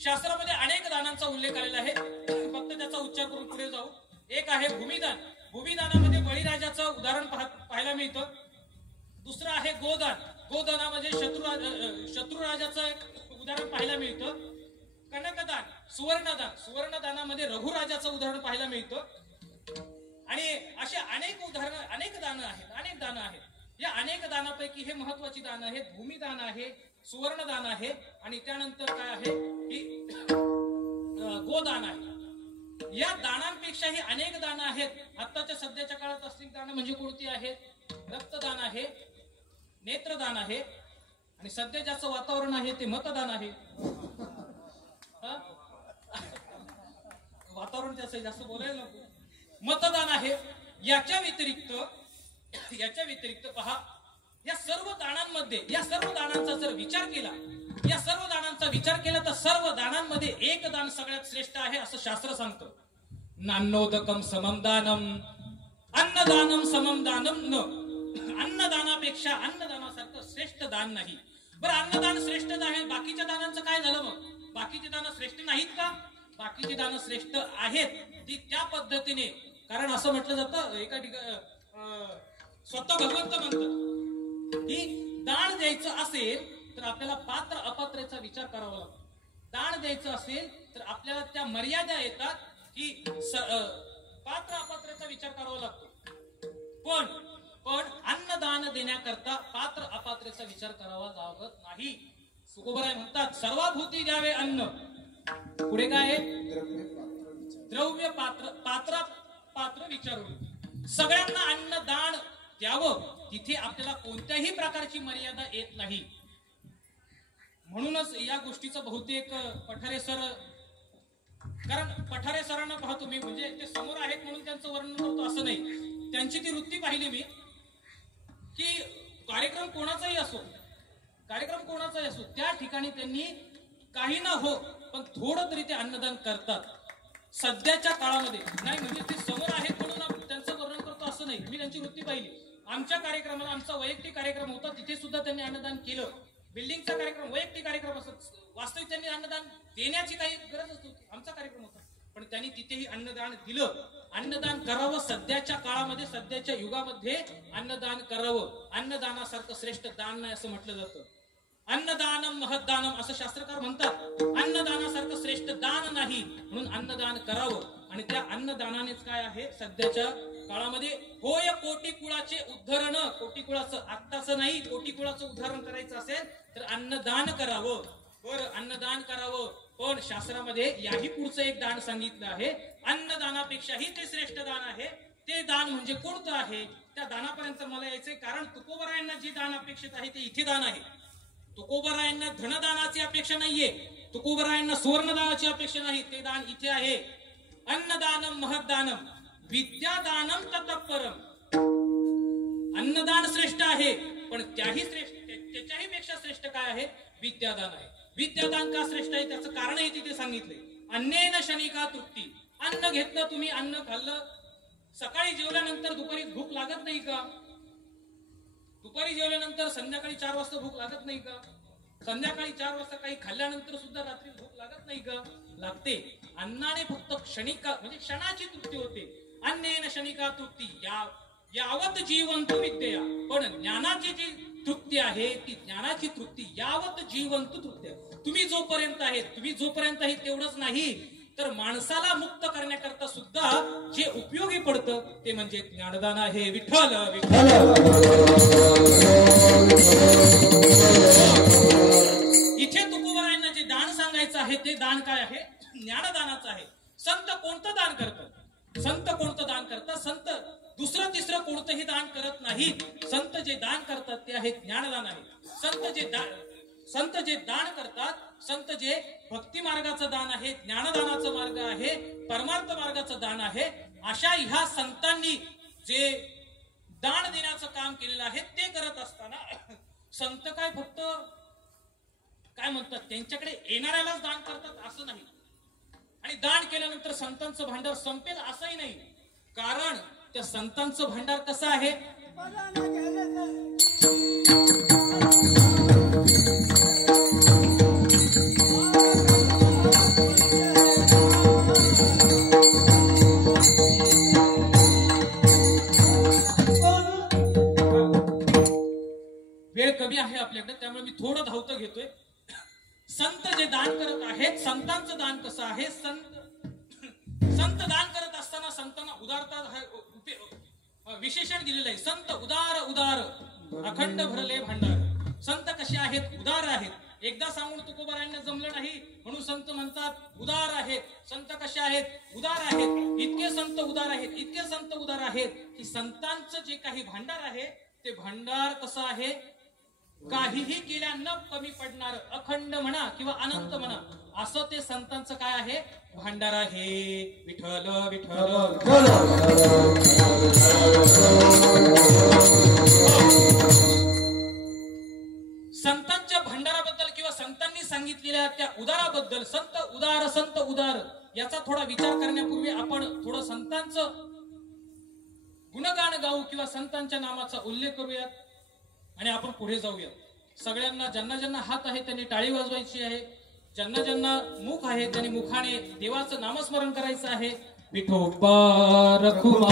शास्त्रामध्ये अनेक दानांचा उल्लेख आलेला आहे, फक्त त्याचा उच्चार करून पुढे जाऊ. एक आहे भूमिदान. भूमिदानामध्ये बळीराजाचं उदाहरण पाहायला मिळतं. दुसरं आहे गोदान. गोदानामध्ये शत्रुराजाचं एक उदाहरण पाहायला मिळतं. कनकदान, सुवर्णदान. सुवर्णदानामध्ये रघुराजाचं उदाहरण पाहायला मिळतं. आणि असे अनेक उदाहरण, अनेक दानं आहेत. या अनेक दानापैकी हे महत्वाची दान आहेत. भूमिदान आहे, सुवर्णदान आहे आणि त्यानंतर काय आहे की गोदान आहे. या दानांपेक्षाही अनेक दानं आहेत. आताच्या सध्याच्या काळात असलेली दानं म्हणजे कोणती आहेत, रक्तदान आहे, नेत्रदान आहे आणि सध्या ज्याचं वातावरण आहे ते मतदान आहे. वातावरण त्याचं जास्त बोलायला नको. मतदान आहे. याच्या व्यतिरिक्त पहा, या सर्व दानांमध्ये, या सर्व दानांचा जर विचार केला, तर सर्व दानांमध्ये एक दान सगळ्यात श्रेष्ठ आहे असं शास्त्र सांगतं. नान्नोदकम समम दानम, अन्नदानम समम दानम न. अन्नदानापेक्षा अन्नदानासारखं श्रेष्ठ दान नाही. बरं, अन्नदान श्रेष्ठ आहे, बाकीच्या दानांचं काय झालं मग? बाकीची दानं श्रेष्ठ नाहीत का? बाकीची दानं श्रेष्ठ आहेत, ती त्या पद्धतीने. कारण असं म्हटलं जातं, एका ठिकाणी स्वतः भगवंत म्हणतात की दान द्यायचं असेल तर आपल्याला पात्र अपात्रेचा विचार करावा लागतो. दान द्यायचं असेल तर आपल्याला त्या मर्यादा येतात की पात्र अपात्रेचा विचार करावा लागतो. पण अन्नदान देण्याकरता पात्र अपात्रेचा विचार करावा लागत नाही. तुकोबराय म्हणतात सर्वभूती द्यावे अन्न. पुढे काय आहे? द्रव्य पात्र पात्र पात्र विचारून सगळ्यांना अन्नदान द्यावं. तिथे आपल्याला कोणत्याही प्रकारची मर्यादा येत नाही. म्हणूनच या गोष्टीचं बहुतेक पठारे सर, कारण पठारे सरांना पाहतो मी, म्हणजे ते समोर आहेत म्हणून त्यांचं वर्णन करतो असं नाही. त्यांची ती वृत्ती पाहिली मी की कार्यक्रम कोणाचाही असो, कार्यक्रम कोणाचाही असो, त्या ठिकाणी त्यांनी काही ना हो पण थोडं तरी ते अन्नदान करतात. सध्याच्या काळामध्ये नाही, म्हणजे ते समोर आहेत म्हणून त्यांचं वर्णन करतो असं नाही. मी त्यांची वृत्ती पाहिली. आमच्या कार्यक्रमाला, आमचा वैयक्तिक कार्यक्रम होता, तिथे सुद्धा त्यांनी अन्नदान केलं. बिल्डिंगचा कार्यक्रम, वैयक्तिक कार्यक्रम असत, वास्तविक त्यांनी अन्नदान देण्याची काही गरज नव्हती. आमचा कार्यक्रम होता पण त्यांनी तिथेही अन्नदान दिलं. अन्नदान करावं. सध्याच्या काळामध्ये, सध्याच्या युगामध्ये अन्नदान करावं. अन्नदानासारखं श्रेष्ठ दान नाही असं म्हटलं जातं. अन्नदानम महदानम असं शास्त्रकार म्हणतात. अन्नदानासारखं श्रेष्ठ दान नाही, म्हणून अन्नदान करावं. आणि त्या अन्नदानानेच काय आहे सध्याच्या काळामध्ये, होय कोटी कुळाचे उद्धरण. कोटी कुळाचं आत्ताचं नाही, कोटी कुळाचं उदाहरण करायचं असेल तर अन्नदान करावं. बरं, अन्नदान करावं, पण शास्त्रामध्ये याही पुढचं एक दान सांगितलं आहे. अन्नदानापेक्षाही ते श्रेष्ठ दान आहे. ते दान म्हणजे कोणतं आहे? त्या दानापर्यंत मला यायचंय, कारण तुकोबरायांना जे दान अपेक्षित आहे ते इथे दान आहे. तुकोबरायांना धनदानाची अपेक्षा नाहीये, तुकोबरायांना सुवर्णदानाची अपेक्षा नाही. ते दान इथे आहे. अन्नदानम महदानम विद्यादानम तत्परम. अन्नदान श्रेष्ठ आहे, पण त्याही श्रेष्ठ, त्याच्याही पेक्षा श्रेष्ठ काय आहे? विद्यादान आहे. विद्यादान का श्रेष्ठ आहे त्याचं कारणही तिथे सांगितलंय. अन्नेन शनिका तृप्ती. अन्न घेतलं तुम्ही, अन्न खाल्लं, सकाळी जेवल्यानंतर दुपारी भूक लागत नाही का? दुपारी जेवल्यानंतर संध्याकाळी 4 वाजता भूक लागत नाही का? संध्याकाळी 4 वाजता काही खाल्ल्यानंतर सुद्धा रात्री भूक लागत नाही का? लागते. अन्नाने फक्त क्षणिका, म्हणजे क्षणाची तृप्ती होते. अन्नेन शनिका तृप्ती यावत जीवंत विद्या. पण ज्ञानाची जी तृप्ती आहे ती ज्ञानाची तृप्ती यावत जीवंत तृप्ती. तुम्ही जोपर्यंत आहे, तुम्ही जोपर्यंत आहे तेवढंच नाही, तर माणसाला मुक्त करण्याकरता सुद्धा जे उपयोगी पडतं ते म्हणजे ज्ञानदान आहे. विठ्ठल विठ्ठल. इथे तुकोबरायांना जे दान सांगायचं आहे ते दान काय आहे? ज्ञानदानाचं आहे. संत कोणतं दान करतात? संत कोणतं दान करतात? संत दुसरं तिसरं कोणतंही दान करत नाही. संत जे दान करतात ते आहे ज्ञानदान आहे. संत जे दान करतात, संत जे भक्ती मार्गाचं दान आहे, ज्ञानदानाचं मार्ग आहे, परमार्थ मार्गाचं दान आहे, अशा ह्या संतांनी जे दान देण्याचं काम केलेलं आहे ते करत असताना संत काय फक्त काय म्हणतात त्यांच्याकडे येणाऱ्यालाच दान करतात असं नाही. आणि दान केल्यानंतर संतांचं भांडार संपेल असंही नाही. कारण त्या संतांचं भांडार कसं आहे? वेळ कमी आहे आपल्याकडे, त्यामुळे मी थोडं धावतं घेतोय. संत जे दान करत आहेत, संतांचं दान कसं आहे? संत दान करत असताना संतांना उदारता विशेषण दिलेलं आहे. संत उदार उदार अखंड भरले भांडार. संत कसे आहेत? उदार आहेत. एकदा सांगून तुकोबरायांना जमलं नाही म्हणून संत म्हणतात उदार आहेत. संत कसे आहेत? उदार आहेत. इतके संत उदार आहेत, इतके संत उदार आहेत की संतांचं जे काही भांडार आहे ते भांडार कसं आहे? काहीही केल्या न कमी पडणार, अखंड म्हणा किंवा अनंत म्हणा, असं ते संतांचं काय आहे? भांडार आहे. विठ्ठल विठ्ठल. संतांच्या भांडाराबद्दल किंवा संतांनी सांगितलेल्या त्या उदाराबद्दल, संत उदार याचा थोडा विचार करण्यापूर्वी आपण थोडं संतांचं गुणगान गाऊ किंवा संतांच्या नामाचा उल्लेख करूयात आणि आपण पुढे जाऊयात. सगळ्यांना, ज्यांना ज्यांना हात आहे त्यांनी टाळी वाजवायची आहे. ज्यांना ज्यांना मुख आहे त्यांनी मुखाने देवाचं नामस्मरण करायचं आहे. विठोबा रखुमा,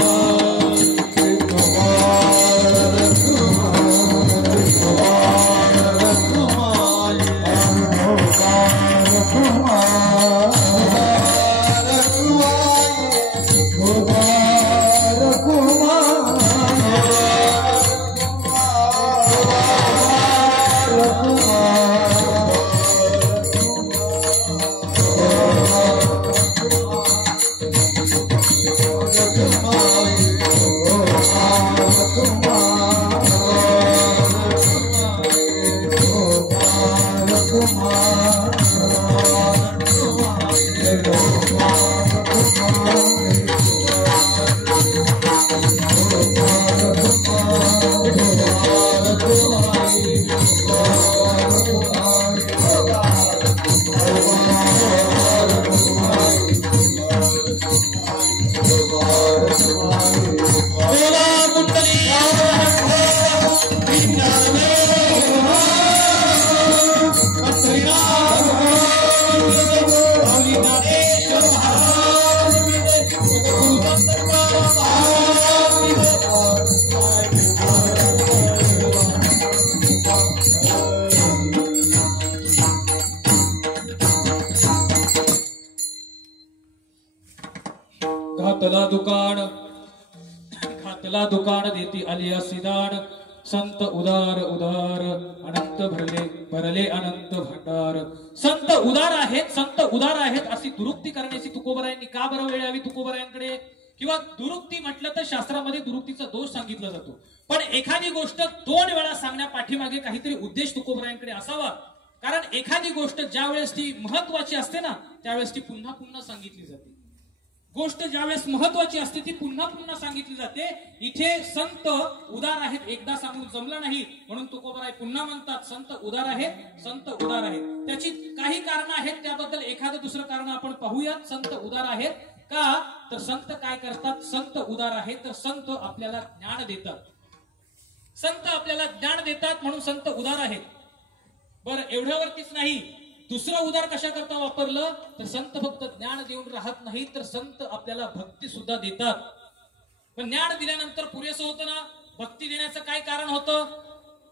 घातला दुकान देती आलिया सिदान संत उदार उदार अनंत भरले अनंत भंडार. संत उदार आहेत अशी दुरुक्ती करण्याची तुकोबरायांनी का बरं वेळ यावी तुकोबरायांकडे? किंवा दुरुक्ती म्हटलं तर शास्त्रामध्ये दुरुक्तीचा दोष सांगितला जातो, पण एखादी गोष्ट 2 वेळा सांगण्या पाठीमागे काहीतरी उद्देश तुकोबरायांकडे असावा. कारण एखादी गोष्ट ज्या वेळेस ती महत्वाची असते ना त्यावेळेस ती पुन्हा पुन्हा सांगितली जाते. गोष्ट ज्यावेळेस महत्वाची असते ती पुन्हा पुन्हा सांगितली जाते. इथे संत उदार आहेत एकदा सांगून जमलं नाही म्हणून तुकोबराय पुन्हा म्हणतात संत उदार आहेत, संत उदार आहेत. त्याची काही कारण आहेत, त्याबद्दल एखादं दुसरं कारण आपण पाहूयात. संत उदार आहेत का तर संत काय करतात? संत उदार आहेत तर संत आपल्याला ज्ञान देतात. संत आपल्याला ज्ञान देतात म्हणून संत उदार आहेत. बरं, एवढ्यावरतीच नाही, दुसरं उदार कशा करता वापरलं तर संत फक्त ज्ञान देऊन राहत नाही तर संत आपल्याला भक्ती सुद्धा देतात. पण ज्ञान दिल्यानंतर पुरेसं होतं ना? भक्ती देण्याचं काय कारण होतं?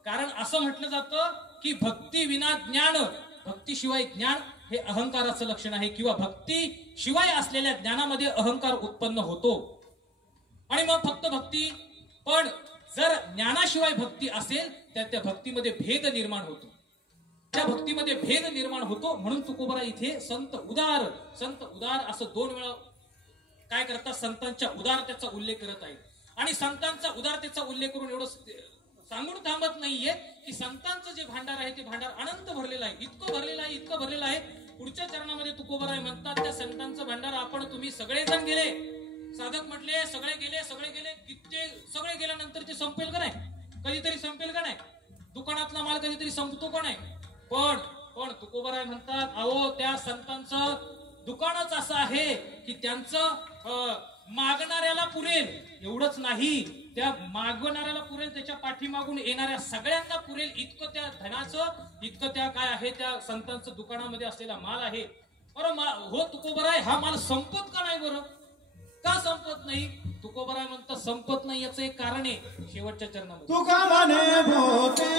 कारण असं म्हटलं जातं की भक्ती विना ज्ञान, भक्तीशिवाय ज्ञान हे अहंकाराचं लक्षण आहे, किंवा भक्ती शिवाय असलेल्या ज्ञानामध्ये अहंकार उत्पन्न होतो. आणि मग फक्त भक्ती, पण जर ज्ञानाशिवाय भक्ती असेल तर त्या भक्तीमध्ये भेद निर्माण होतो. त्या भक्तीमध्ये भेद निर्माण होतो. म्हणून तुकोबरा इथे संत उदार असं 2 वेळा काय करतात? संतांच्या उदारतेचा उल्लेख करत आहेत. आणि संतांचा उदारतेचा उल्लेख करून एवढं सांगून थांबत नाहीये की संतांचं जे भांडार आहे ते भांडार अनंत भरलेलं आहे, इतकं भरलेलं आहे. पुढच्या चरणामध्ये तुकोबराय म्हणतात त्या संतांचं भांडार आपण तुम्ही सगळेजण गेले, साधक म्हटले सगळे गेले, सगळे गेल्यानंतर ते संपेल का नाही? कधीतरी संपेल का नाही? दुकानातला माल कधीतरी संपतो का नाही? पण तुकोबराय म्हणतात अहो त्या संतांचं दुकानच असं आहे की त्यांचं मागणाऱ्याला पुरेल एवढंच नाही, त्या मागणाऱ्याला पुरेल, त्याच्या पाठीमागून येणाऱ्या सगळ्यांना पुरेल इतकं त्या धनाचं, इतकं त्या काय आहे त्या संतांचं दुकानामध्ये असलेला माल आहे. बरं हो तुकोबराय, हा माल संपत का नाही? बरं का संपत नाही? तुकोबराय म्हणतात संपत नाही याचं एक कारण आहे शेवटच्या चरणामध्ये. तुका म्हणे भोते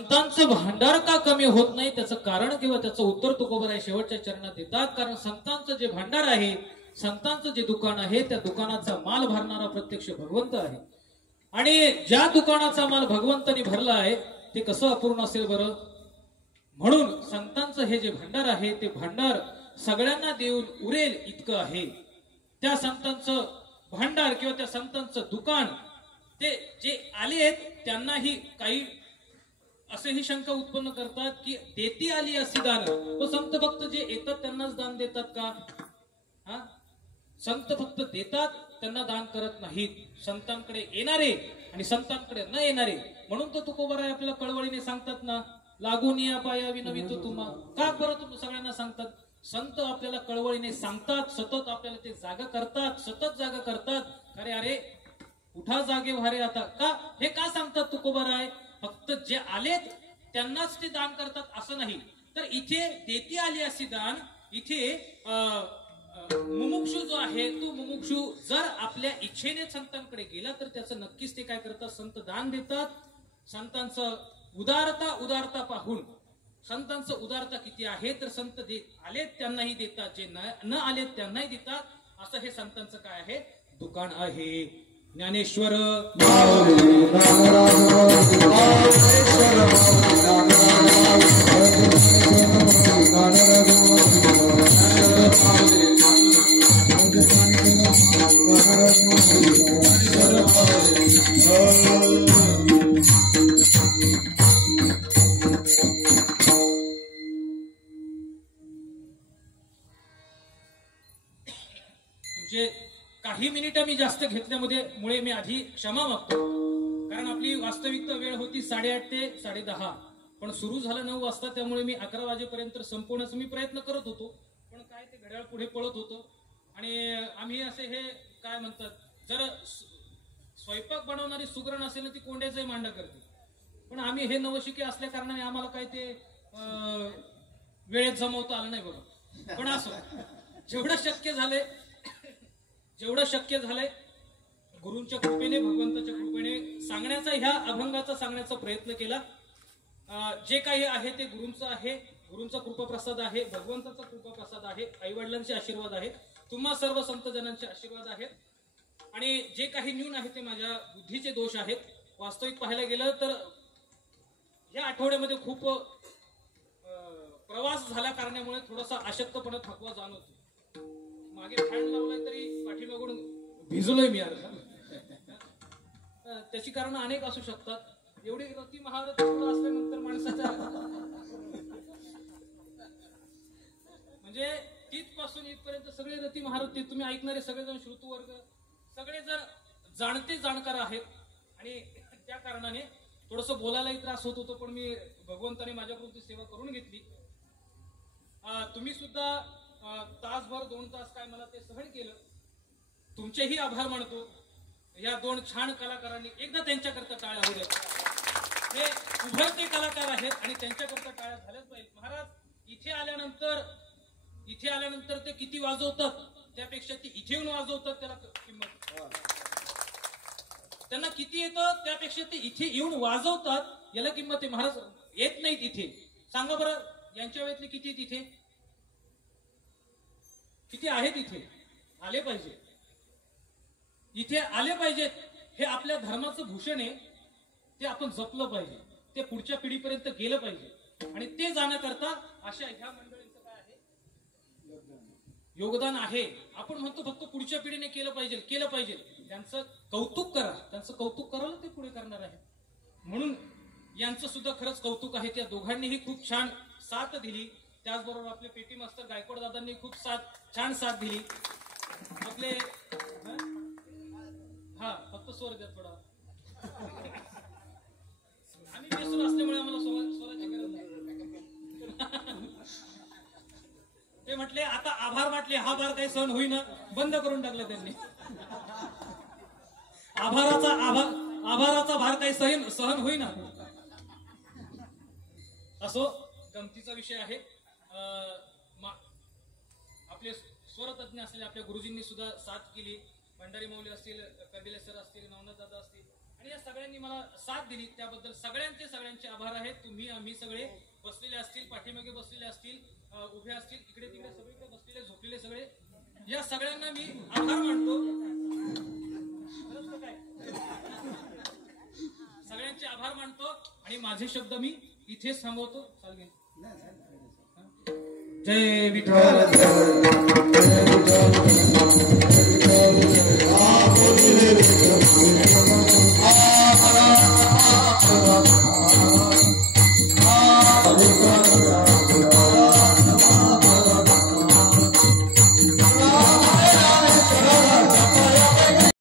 संतांचं भांडार का कमी होत नाही त्याचं कारण किंवा त्याचं उत्तर तुकोबराय शेवटच्या चरणात देतात. कारण संतांचं जे भांडार आहे, संतांचं जे दुकान आहे, त्या दुकानाचा माल भरणारा प्रत्यक्ष भगवंत आहे. आणि ज्या दुकानाचा माल भगवंतानी भरला आहे ते कसं अपूर्ण असेल बरं. म्हणून संतांचं हे जे भांडार आहे ते भांडार सगळ्यांना देऊन उरेल इतकं आहे. त्या संतांचं भांडार किंवा त्या संतांचं दुकान ते जे आलेत त्यांनाही काही असेही शंका उत्पन्न करतात की देती आली अशी दान, व संत फक्त जे येतात त्यांनाच दान देतात का. हा, संत फक्त देतात त्यांना दान करत नाहीत. संतांकडे येणारे आणि संतांकडे न येणारे, म्हणून तर तुकोबाराय आपल्याला कळवळीने सांगतात ना, लागून या पाया विनवितो तुम्हा. का बरं तुम्ही सगळ्यांना सांगतात. संत आपल्याला कळवळीने सांगतात, सतत आपल्याला ते जागा करतात, सतत जागा करतात. अरे अरे उठा जागे व्हारे आता. का हे का सांगतात तुकोबाराय. फक्त जे आलेत त्यांनाच ते दान करतात असं नाही. तर इथे देती आली अशी दान, इथे मुमुक्षू जो आहे तो मुमुक्षू जर आपल्या इच्छेने संतांकडे गेला तर त्याचं नक्कीच ते काय करतात, संत दान देतात. संतांचं उदारता पाहून संतांचं उदारता किती आहे तर संत आलेत त्यांनाही देतात, जे न आलेत त्यांनाही देतात. असं हे संतांचं काय आहे, दुकान आहे. ज्ञानेश्वर काही मिनिटं मी जास्त घेतल्यामुळे मी आधी क्षमा मागतो. कारण आपली वास्तविकता वेळ होती 8:30 ते 10:30, पण सुरू झालं 9 वाजता. त्यामुळे मी 11 वाजेपर्यंत संपवण्याचा मी प्रयत्न करत होतो. पण काय ते घड्याळ पुढे पळत होतं. आणि आम्ही असे हे काय म्हणतात, जर स्वयंपाक बनवणारी सुगरण असेल ना ती कोंड्याचाही मांडा करते. पण आम्ही हे नवशिके असल्या कारणाने आम्हाला काय ते वेळेत जमवता आलं नाही बघा. पण असं जेवढं शक्य झालंय गुरूंच्या कृपेने, भगवंताच्या कृपेने सांगण्याचा प्रयत्न केला. जे काही आहे ते गुरूंचं आहे, गुरूंचा कृपाप्रसाद आहे, भगवंताचा कृपाप्रसाद आहे, आई वडिलांचे आशीर्वाद आहेत, तुम्हा सर्व संतजनांचे आशीर्वाद आहेत. आणि जे काही न्यून आहे ते माझ्या बुद्धीचे दोष आहेत. वास्तविक पाहायला गेलं तर या आठवड्यामध्ये खूप प्रवास झाल्या कारणामुळे थोडासा अशक्तपणा, थकवा जाणवतो. मागे फॅन लावलाय तरी पाठीमागून भिजलोय मी अर्धा. त्याची कारण अनेक असू शकतात. एवढी रती महारथी असल्यानंतर माणसाच्या म्हणजे तिथपासून इथपर्यंत सगळे रती महारथी तुम्ही ऐकणारे सगळेजण श्रुतवर्ग सगळेजण जाणते जाणकार आहेत. आणि त्या कारणाने थोडस बोलायलाही त्रास होत होतो. पण मी भगवंताने माझ्याकडून ती सेवा करून घेतली. तुम्ही सुद्धा तासभर 2 तास काय मला ते सहन केलं. तुमचेही आभार मानतो. या 2 छान कलाकारांनी एकदा त्यांच्याकरता टाळ्या होऊ द्या. हे उभरते कलाकार आहेत आणि त्यांच्याकरता टाळ्या झाल्याच पाहिजे. महाराज इथे आल्यानंतर ते किती वाजवतात त्यापेक्षा ते इथे येऊन वाजवतात त्याला किंमत. त्यांना किती येतं त्यापेक्षा ते इथे येऊन वाजवतात याला किंमत आहे. महाराज येत नाहीत इथे. सांगा बरं यांच्या वेळेतले किती तिथे किती आहेत. इथे आले पाहिजे. इथे आले पाहिजेत. हे आपल्या धर्माचं भूषण आहे. ते आपण जपलं पाहिजे. ते पुढच्या पिढीपर्यंत गेलं पाहिजे. आणि ते जाण्याकरता अशा ह्या मंडळींचं काय आहे योगदान आहे. आपण म्हणतो फक्त पुढच्या पिढीने केलं पाहिजे. त्यांचं कौतुक करा. त्यांचं कौतुक करायला ते पुढे करणार आहे. म्हणून यांचं सुद्धा खरंच कौतुक आहे. त्या दोघांनीही खूप छान साथ दिली. त्याचबरोबर आपले पेटी मास्तर गायकवाड दादांनी खूप छान साथ दिली. आपले फक्त स्वर द्या थोडा. आम्ही बेसूर असल्यामुळे आम्हाला स्वराची गरज नाही. ते म्हटले आता आभार वाटले. हा भार काही सहन होईना बंद करून टाकला त्यांनी. आभाराचा भार काही सहन होईना. असो गमतीचा विषय आहे. आपले स्वरतज्ञ असलेले आपल्या गुरुजींनी सुद्धा साथ केली. भंडारी मौली असतील, कर्डिले सर असतील, नवनाथ दादा असतील आणि या सगळ्यांनी मला साथ दिली त्याबद्दल सगळ्यांचे आभार आहेत. तुम्ही आम्ही सगळे बसलेले असतील, पाठीमागे बसलेले असतील, उभे असतील, इकडे तिकडे सगळीकडे बसलेले झोपलेले सगळे, या सगळ्यांना मी आभार मानतो. सगळ्यांचे आभार मानतो आणि माझे शब्द मी इथेच थांबवतो. चालेल. जय विठ्ठल.